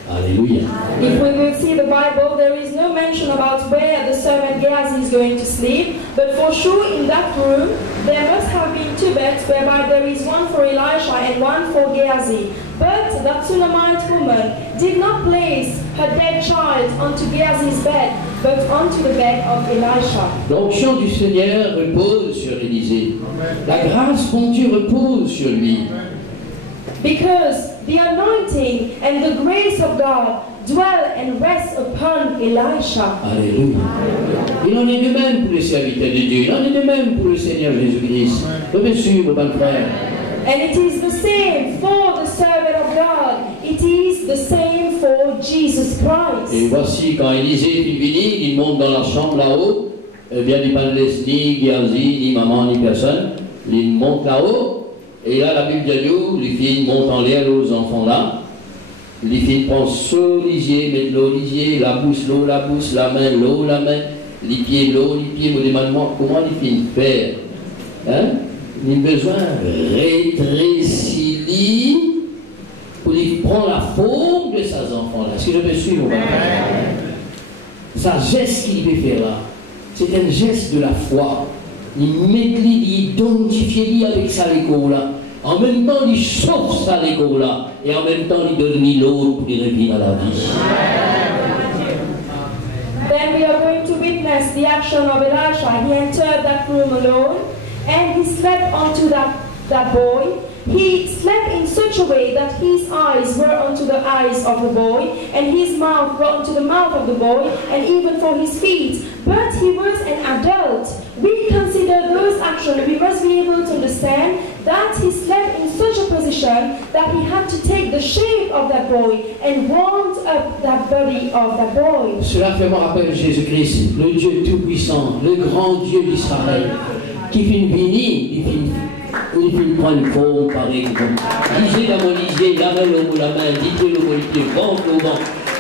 Alléluia. If we will see the Bible, there is no mention about where the servant Gehazi is going to sleep, but for sure in that room there must have been 2 beds, whereby there is one for Elisha and one for Gehazi. But that Shunammite woman did not place her dead child onto Gehazi's bed, but onto the bed of Elisha. L'onction du Seigneur repose sur Élisée. La grâce de Dieu repose sur lui. Because the anointing and the grace of God dwell and rest upon Elisha. Alléluia. Il en est de même pour les serviteurs de Dieu. Il en est de même pour le Seigneur Jésus-Christ. Bien sûr, mon bon frère. And it is the same for the servant of God. It is the same for Jesus Christ. Et voici quand Élisée est venu, il monte dans la chambre là-haut. Bien, il ne parle ni Géhazi, ni maman, ni personne. Il monte là-haut. Et là, la Bible dit, les filles montent en l'air aux enfants là. Les filles prennent l'eau, lisier, mettent l'eau, lisier, la bouche, la main, les pieds, me demandent comment les filles faire. Hein? Il a besoin de rétrécir pour lui prendre la forme de ses enfants là. Est-ce que je me suis, mon papa? Sa geste qu'il veut faire là, c'est un geste de la foi. Il met il identifie avec sa légo là. En même temps, il sauve sa légo là. Et en même temps, il donne l'autre pour lui revenir à la vie. Then we are going to witness the action of Elisha. He entered that room alone and he slept onto that boy. He slept in such a way that his eyes were onto the eyes of the boy, and his mouth were onto the mouth of the boy, and even for his feet. But he was an adult. We consider those actions. We must be able to understand that he slept in such a position that he had to take the shape of that boy and warmed up that body of that boy. Cela fait me rappeler Jésus-Christ, le Dieu tout-puissant, le grand Dieu d'Israël, qui finit venir, il finit prendre une forme pareille. Lisez la main, lisez la main, la main, lisez le mot, lisez vent, le vent.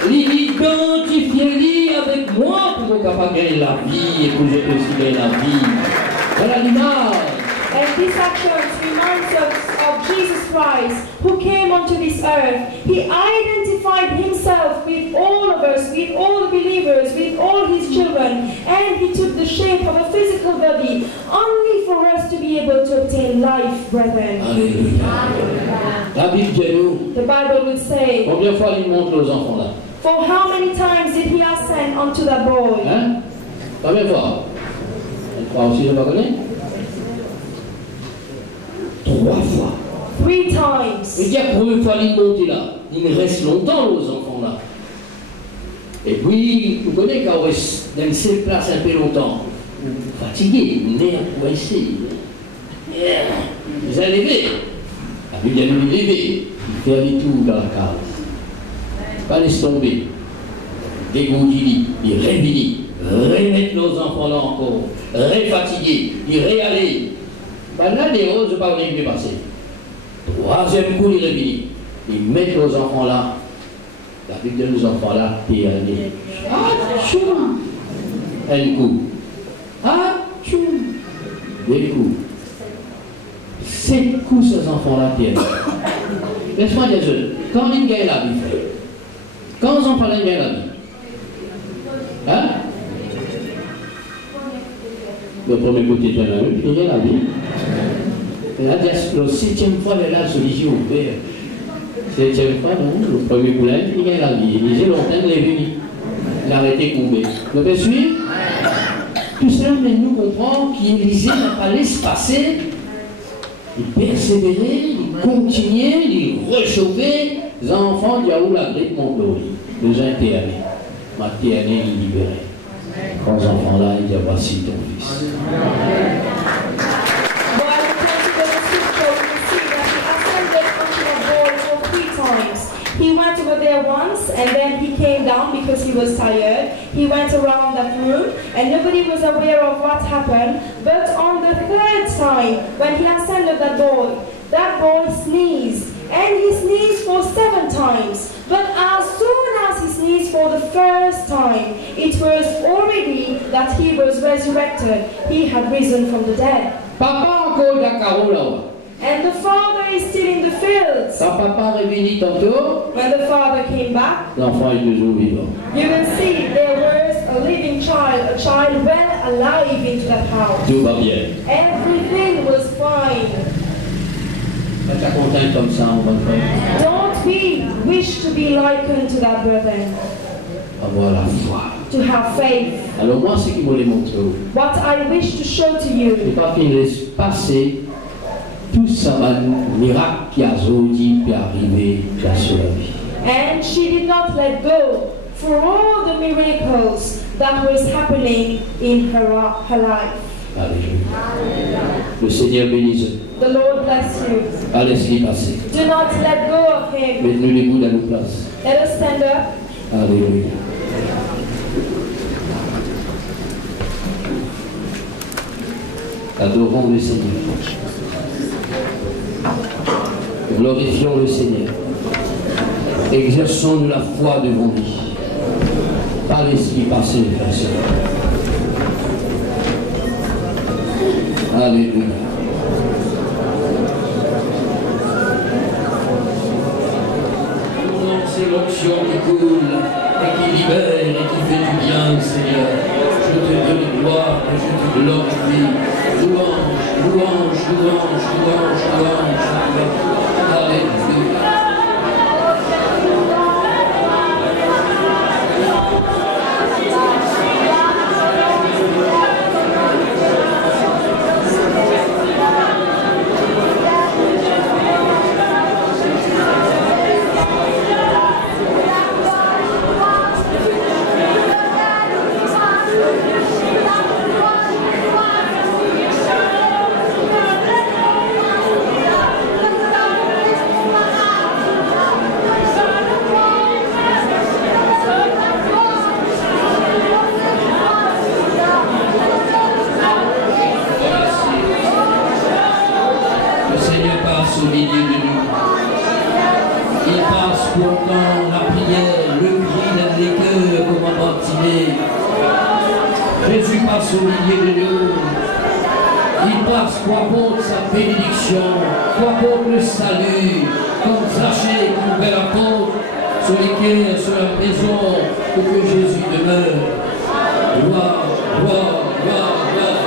L'identifiez-lui avec moi pour qu'on capable gagner la vie et que je peux aussi gagner la vie. Voilà l'image. And this action reminds us of Jesus Christ, who came onto this earth. He identified himself with all of us, with all the believers, with all his children, and he took the shape of a physical body, only for us to be able to obtain life, brethren. Alléluia. La Bible dit nous. The Bible would say, Combien de fois il montre aux enfants là? for how many times did he ascend onto that boy? Hein? Combien de fois? 3 aussi, je ne connais. 3 fois. 3 Et times. la première fois il monte là, il reste longtemps aux enfants là. Et puis, vous connaissez quand on reste dans cette place un peu longtemps, fatigué, nerf coincé. Vous allez lever. La Bible dit nous lever, il fait du tout dans la case. Pas laisser tomber. Dégoûter, il réunit, remettre nos enfants là encore, refatiguer, il réaller. Ben là, les roses, je ne sais pas où il est passé. 3e coup, il réunit. Il met nos enfants là. La Bible de nos enfants là, t'es allé. Atchoum! Un coup. Atchoum! 2 coups. 7 coups, ces enfants là, t'es allé. Laisse-moi dire, quand ils gagnent la vie, frère. Quand les enfants là gagnent la vie. Hein? Le premier côté de la rue, il gagne la vie. Là, la 7e fois, elle a religion ouverte. 7e fois, non, le premier poulain, il gagne la vie. Il disait longtemps, il est venu. Il a arrêté de couper. Vous pouvez suivre? Tout cela nous comprend qu'Élisée n'a pas laissé passer. Il persévérait, il continuait, il réchauffait. Les enfants disent où la grippe mon gloire. Les gens étaient allés. Ma année, il libérait. Quand les enfants là, ils disent voici ton fils. He went over there once and then he came down because he was tired. He went around that room and nobody was aware of what happened. But on the 3rd time, when he ascended that boy sneezed and he sneezed for 7 times. But as soon as he sneezed for the first time, it was already that he was resurrected. He had risen from the dead. Papa encore d'accord là. And the father is still in the fields. Quand papa revenu tantôt, When the father came back, l'enfant est toujours vivant. you can see there was a living child, a child well alive into that house. Tout va bien. Everything was fine. Pas ta content comme ça, mon frère. Don't we wish to be likened to that, brethren? Avoir la foi. To have faith. Alors moi, ce qui me les montre, What I wish to show to you, c'est pas qu'il laisse passer tout ça, miracle qui a dit puis arrivé dans sa vie. and she did not let go for all the miracles that was happening in her life. Alléluia. Le Seigneur bénisse. The Lord bless you. Allez-y passer. Do not let go of him. Mettez-nous les bouts à nos places. Let us stand up. Alléluia. Adorons le Seigneur. Glorifions le Seigneur. Exerçons de la foi devant lui. Par l'esprit passé, frères et sœurs. Alléluia. C'est l'onction qui coule et qui libère et qui fait du bien, Seigneur. Je te donne gloire et je te glorifie. Louange, louange, louange, louange, louange, louange. Alléluia. Au milieu de nous. Il passe pourtant la prière, le cri dans les cœurs comme un baptisé. Jésus passe au milieu de nous. Il passe pour apporter sa bénédiction, pour apporter le salut, comme Zachée qui ouvrait la porte sur les cœurs, sur la maison, pour que Jésus demeure. Gloire, gloire, gloire, gloire.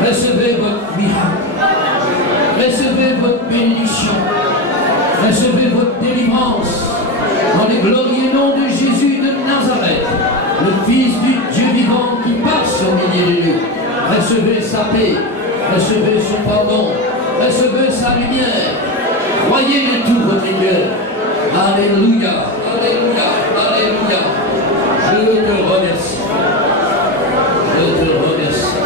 Recevez votre miracle, recevez votre bénédiction, recevez votre délivrance dans le glorieux nom de Jésus de Nazareth, le Fils du Dieu vivant qui passe au milieu de nous. Recevez sa paix, recevez son pardon, recevez sa lumière, croyez de tout votre cœur. Alléluia, alléluia, alléluia. Je te remercie, je te remercie.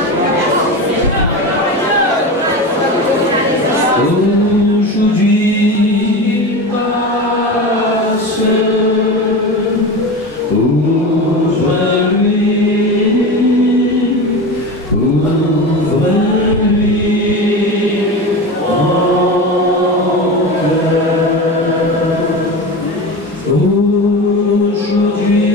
Aujourd'hui passe, ouvre-lui, en cœur. Aujourd'hui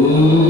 Yeah.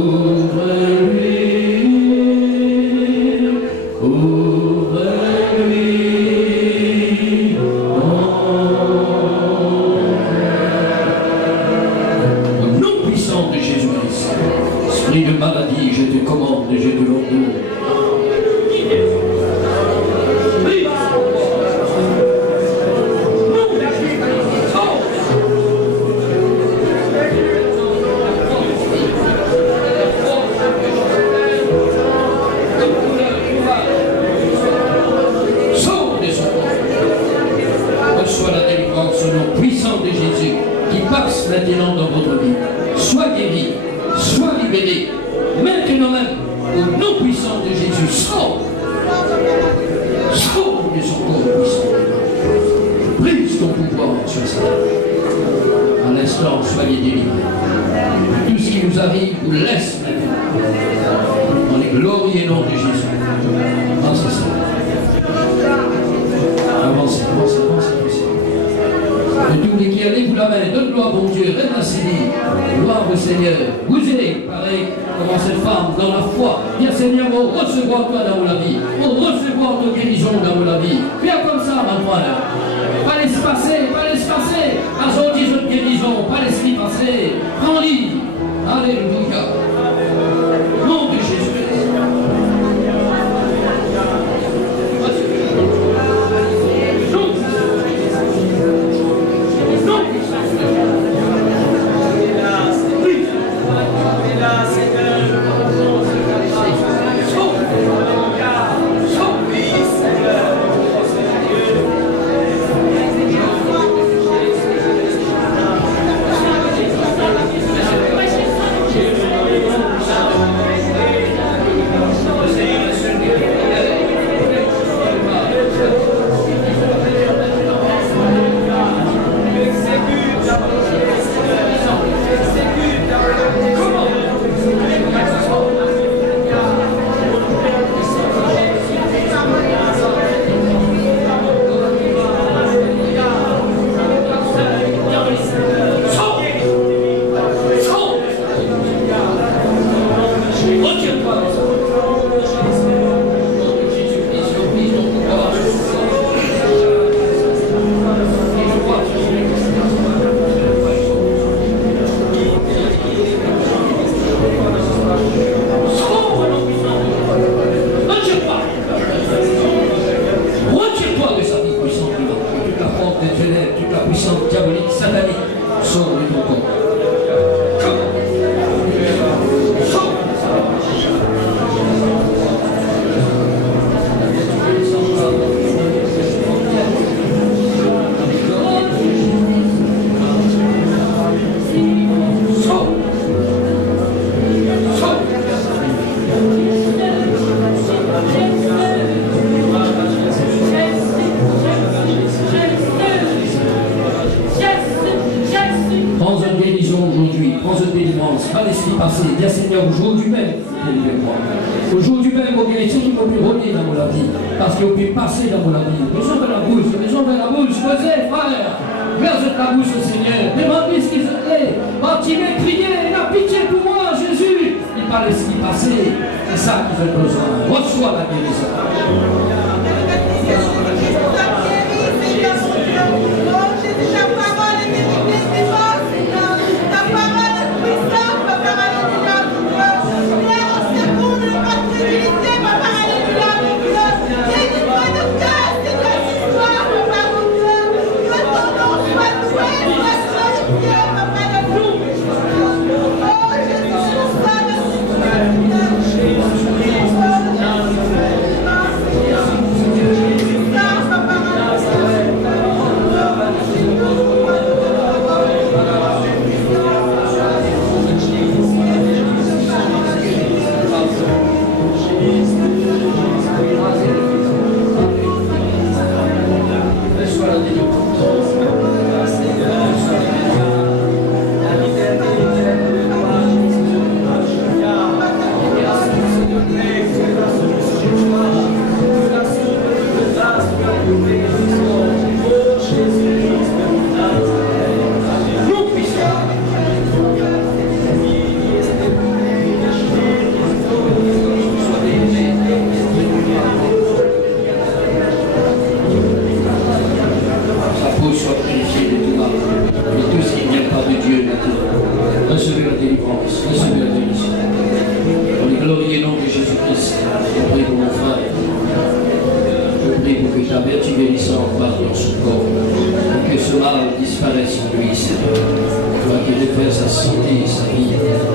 faire sa santé et sa vie.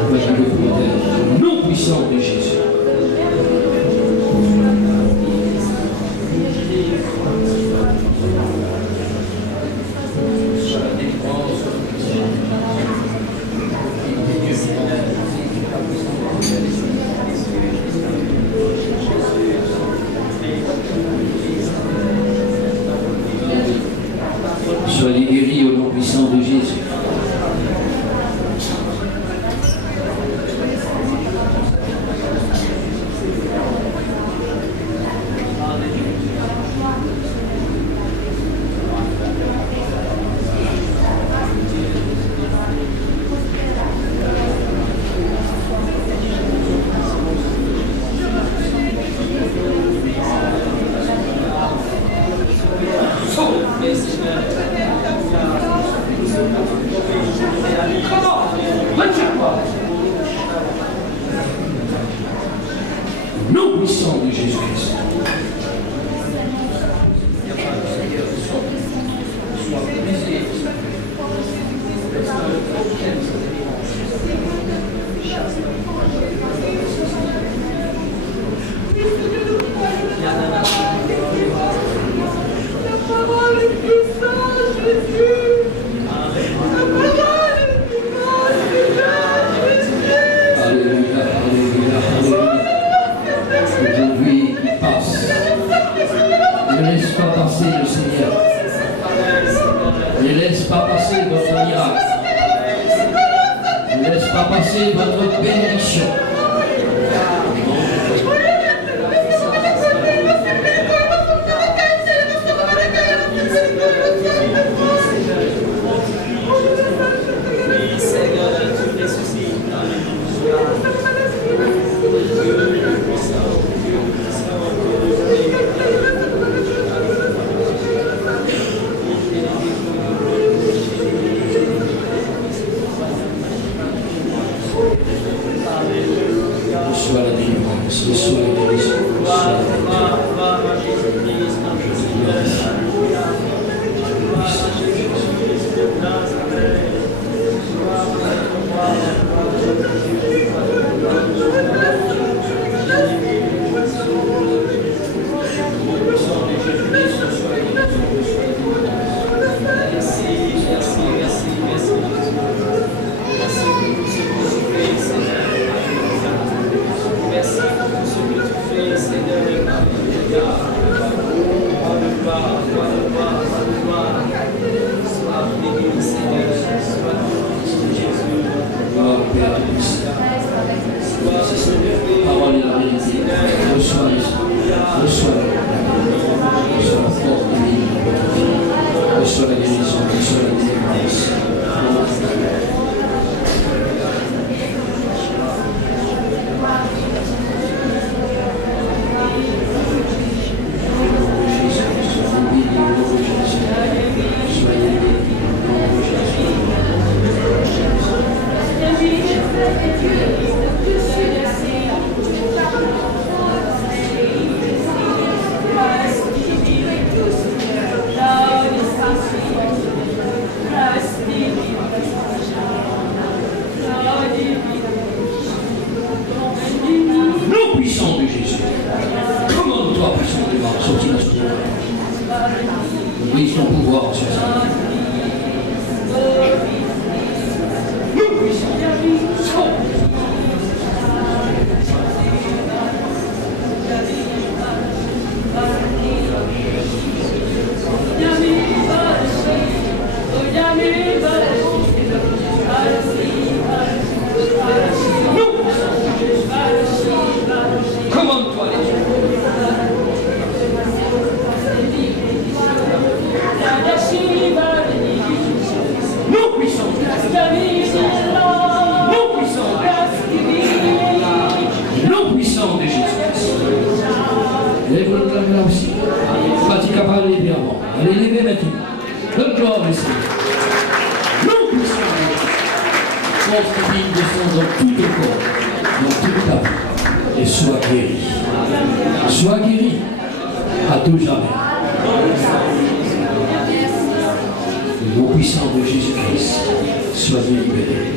Moi, je le protège. Nom puissant de Jésus. Soyez guéris au nom puissant de Jésus. Nom puissant de Jésus-Christ. Aujourd'hui, il passe. Ne laisse pas passer le Seigneur. Ne laisse pas passer votre miracle. Ne laisse pas passer votre bénédiction. Reçois la délivrance, reçois la guérison, parole et la vérité. Reçois la force de vie. Reçois la guérison, reçois la délivrance. Nom puissant de Jésus. Commande-toi, puissant de mort, sortis dans ce pouvoir. Brise ton pouvoir sur ça. Nom puissant de Jésus. Sors. Commande-toi les yeux. Non puissant. Non puissant. Non puissant de Jésus. Lève-le de la main aussi. Pratique à parler bien avant. Allez, levez maintenant. Donne gloire au Seigneur. Non puissant. Force divine descend dans tout ton corps, dans toute ta vie. Et sois guéri. Sois guéri à tout jamais. puissant de Jésus-Christ, soyez libérés.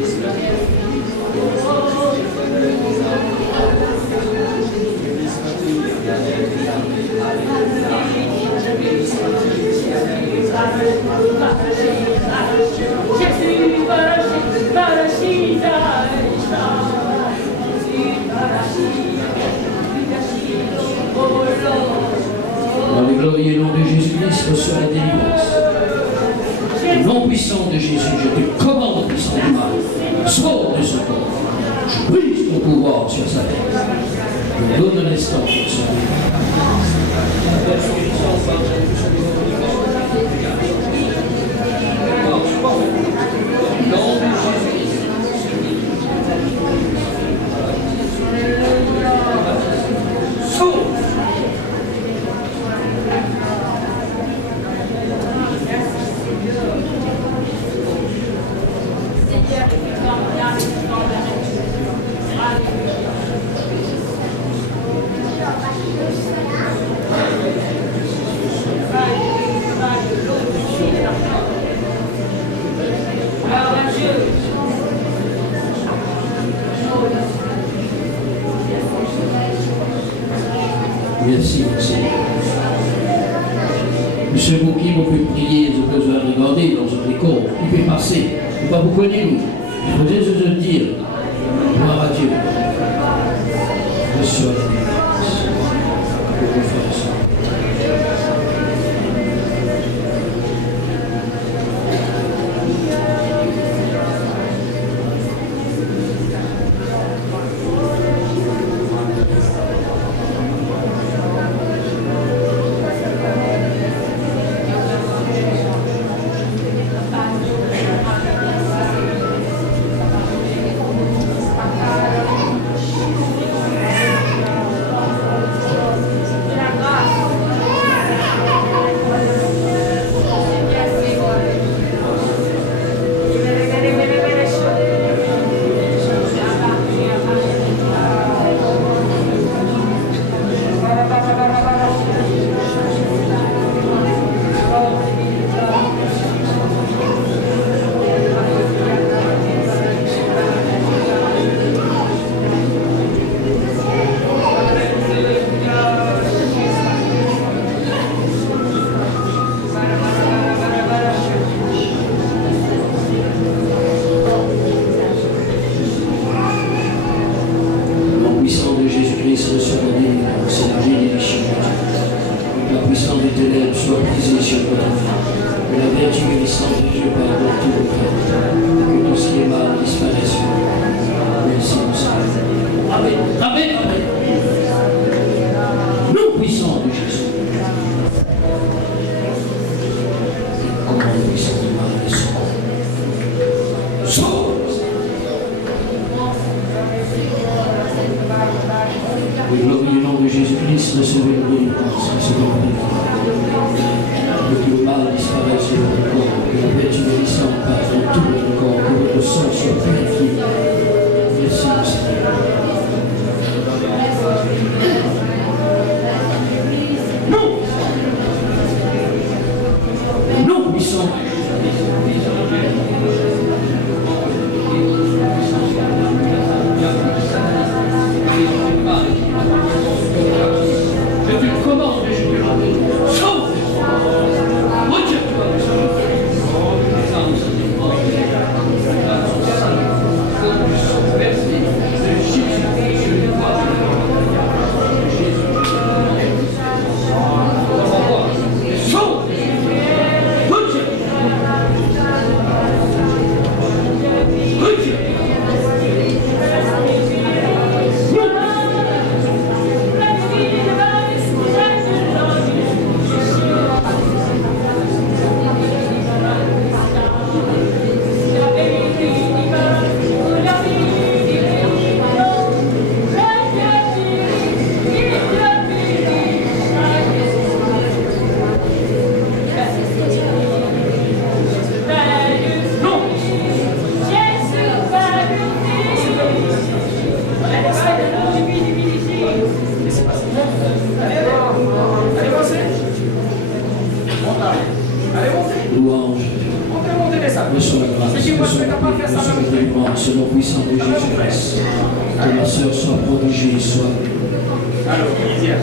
Dans le glorieux nom de Jésus-Christ, reçois la délivrance. Au nom puissant de Jésus, je te commande, puissant du mal, sors de ce corps. Je brise ton pouvoir sur sa tête. Je donne un instant pour son Merci, Seigneur. Monsieur Bouki, on peut prier, je peux regarder dans un décor, il peut passer. Il ne pas vous connaître, nous. Je veux juste te dire, gloire à Dieu. Reçois la délivrance. Pour vous faire ça. sœur, sois protégée, sois. Alors, Lydia.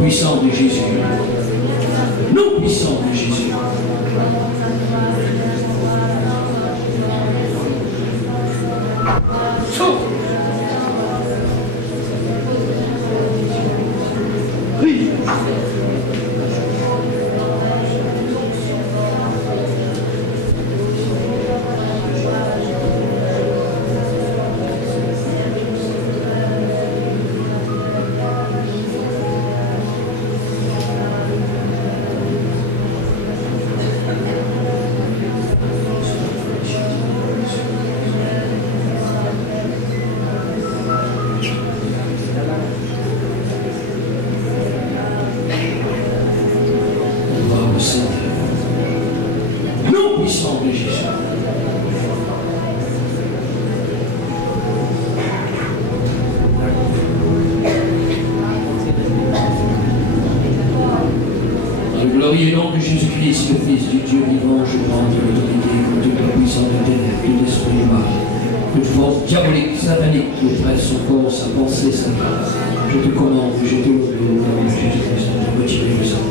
Puissant de Jésus. Nom puissant de Jésus. Oui. Nom puissant de Jésus. Dans le glorieux nom de Jésus-Christ, le Fils du Dieu vivant, je prends de l'autorité contre toute la puissance de ténèbres, tout esprit du mal, toute force diabolique, satanique qui oppresse son corps, sa pensée, sa grâce. Je te commande, je te loue au nom de Jésus-Christ, de retirer le sang.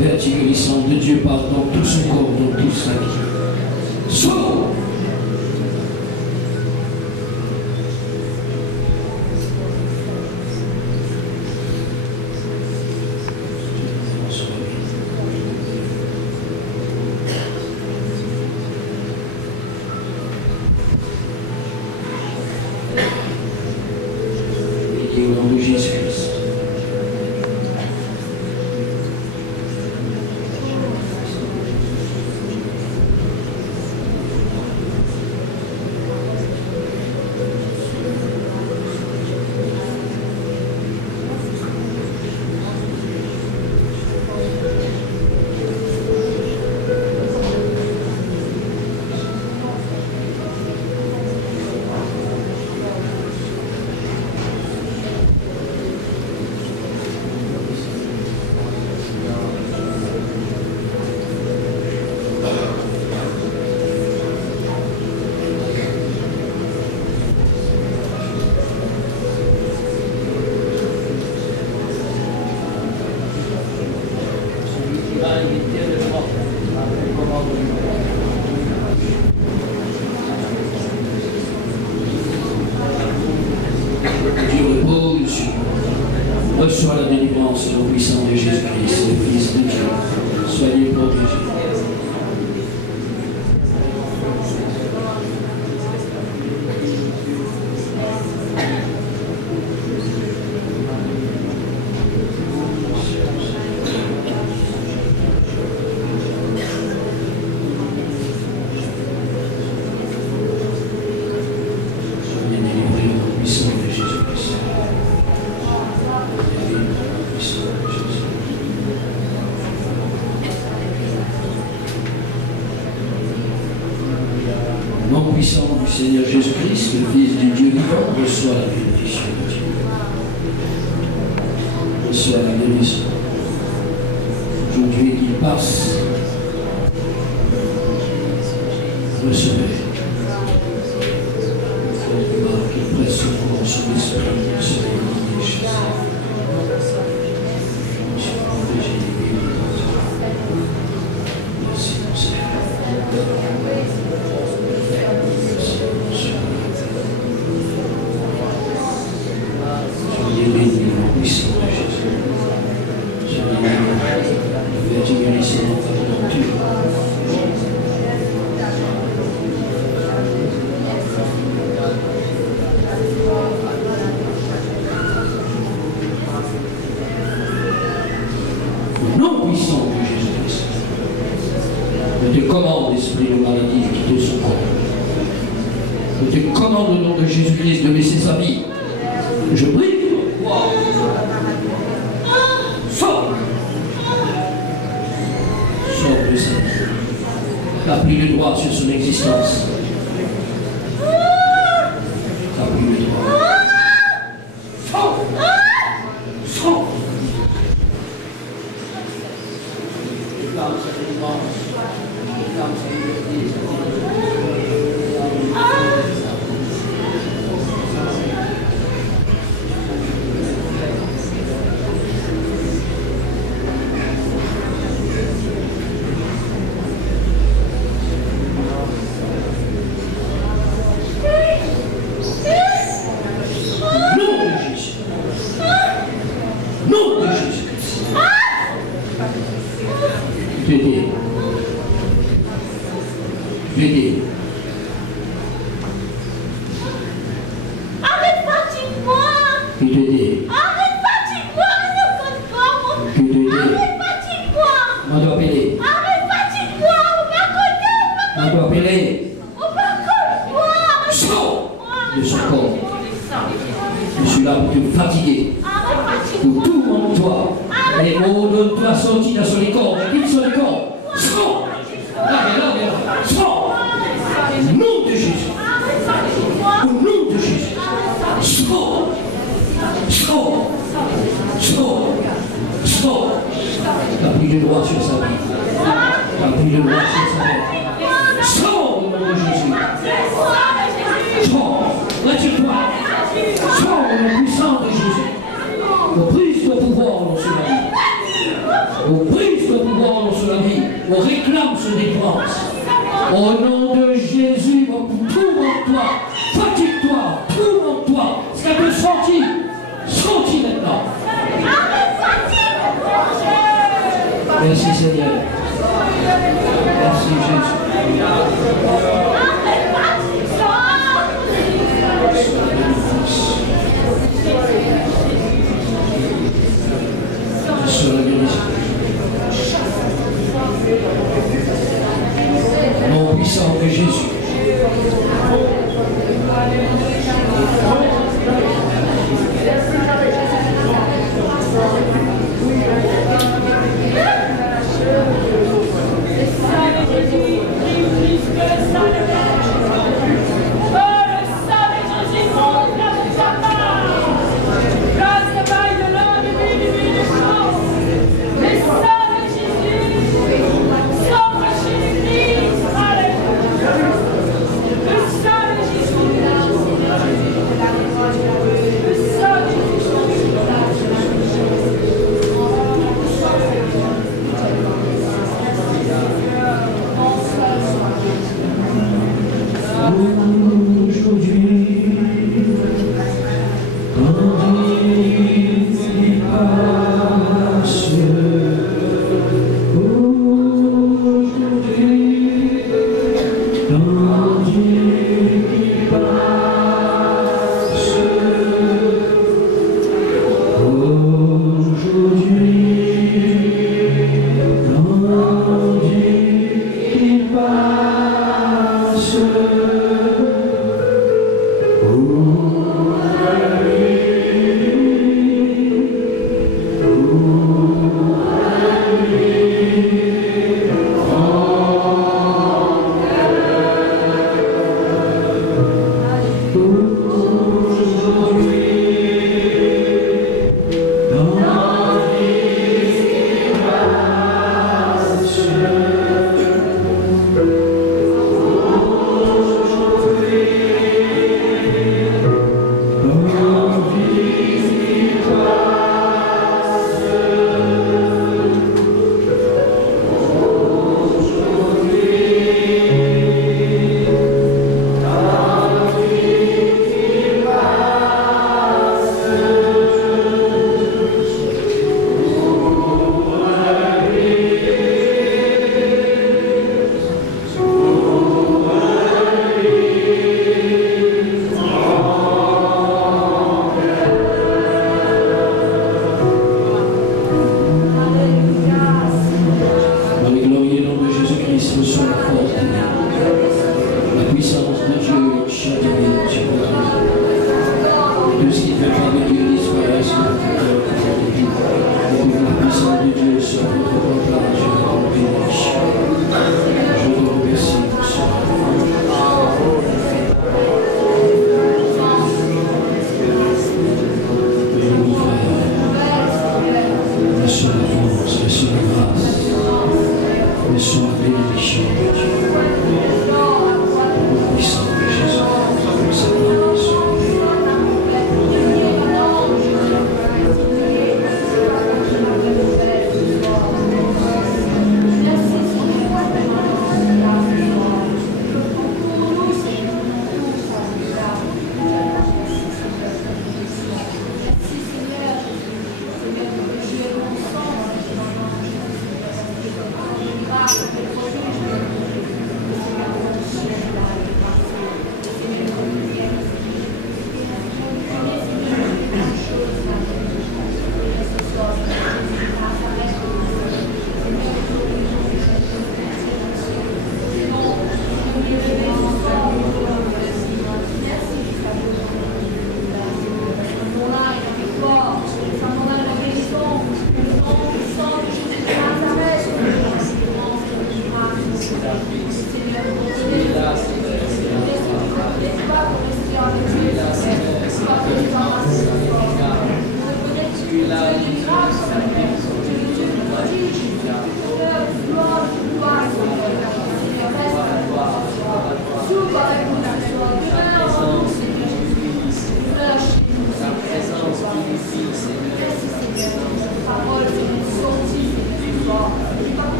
Vertige le sang de Dieu part dans tout son corps, dans toute sa vie. Sauve! Et au nom de Jésus-Christ. Reçois la délivrance au puissant de Jésus-Christ, le Fils de Dieu. Soyez protégés. Nom puissant du Seigneur Jésus-Christ, le Fils du Dieu vivant, reçoit la bénédiction de Dieu. Reçoit la bénédiction. Aujourd'hui qu'il passe, recevez. Qu'il presse son corps, son esprit, sur les lignes des choses. Je suis protégé des guéris. Merci, mon Seigneur. Soyez bénis au puissant de Jésus. Soyez bénis. Faites guérison dans tout. commande au nom de Jésus-Christ de laisser sa vie. Je prie. Sors. Sors de sa vie. Tu as pris le droit sur son existence. Tu as pris le droit. Sors. Sors. Réclame sa délivrance. Réclame sa liberté.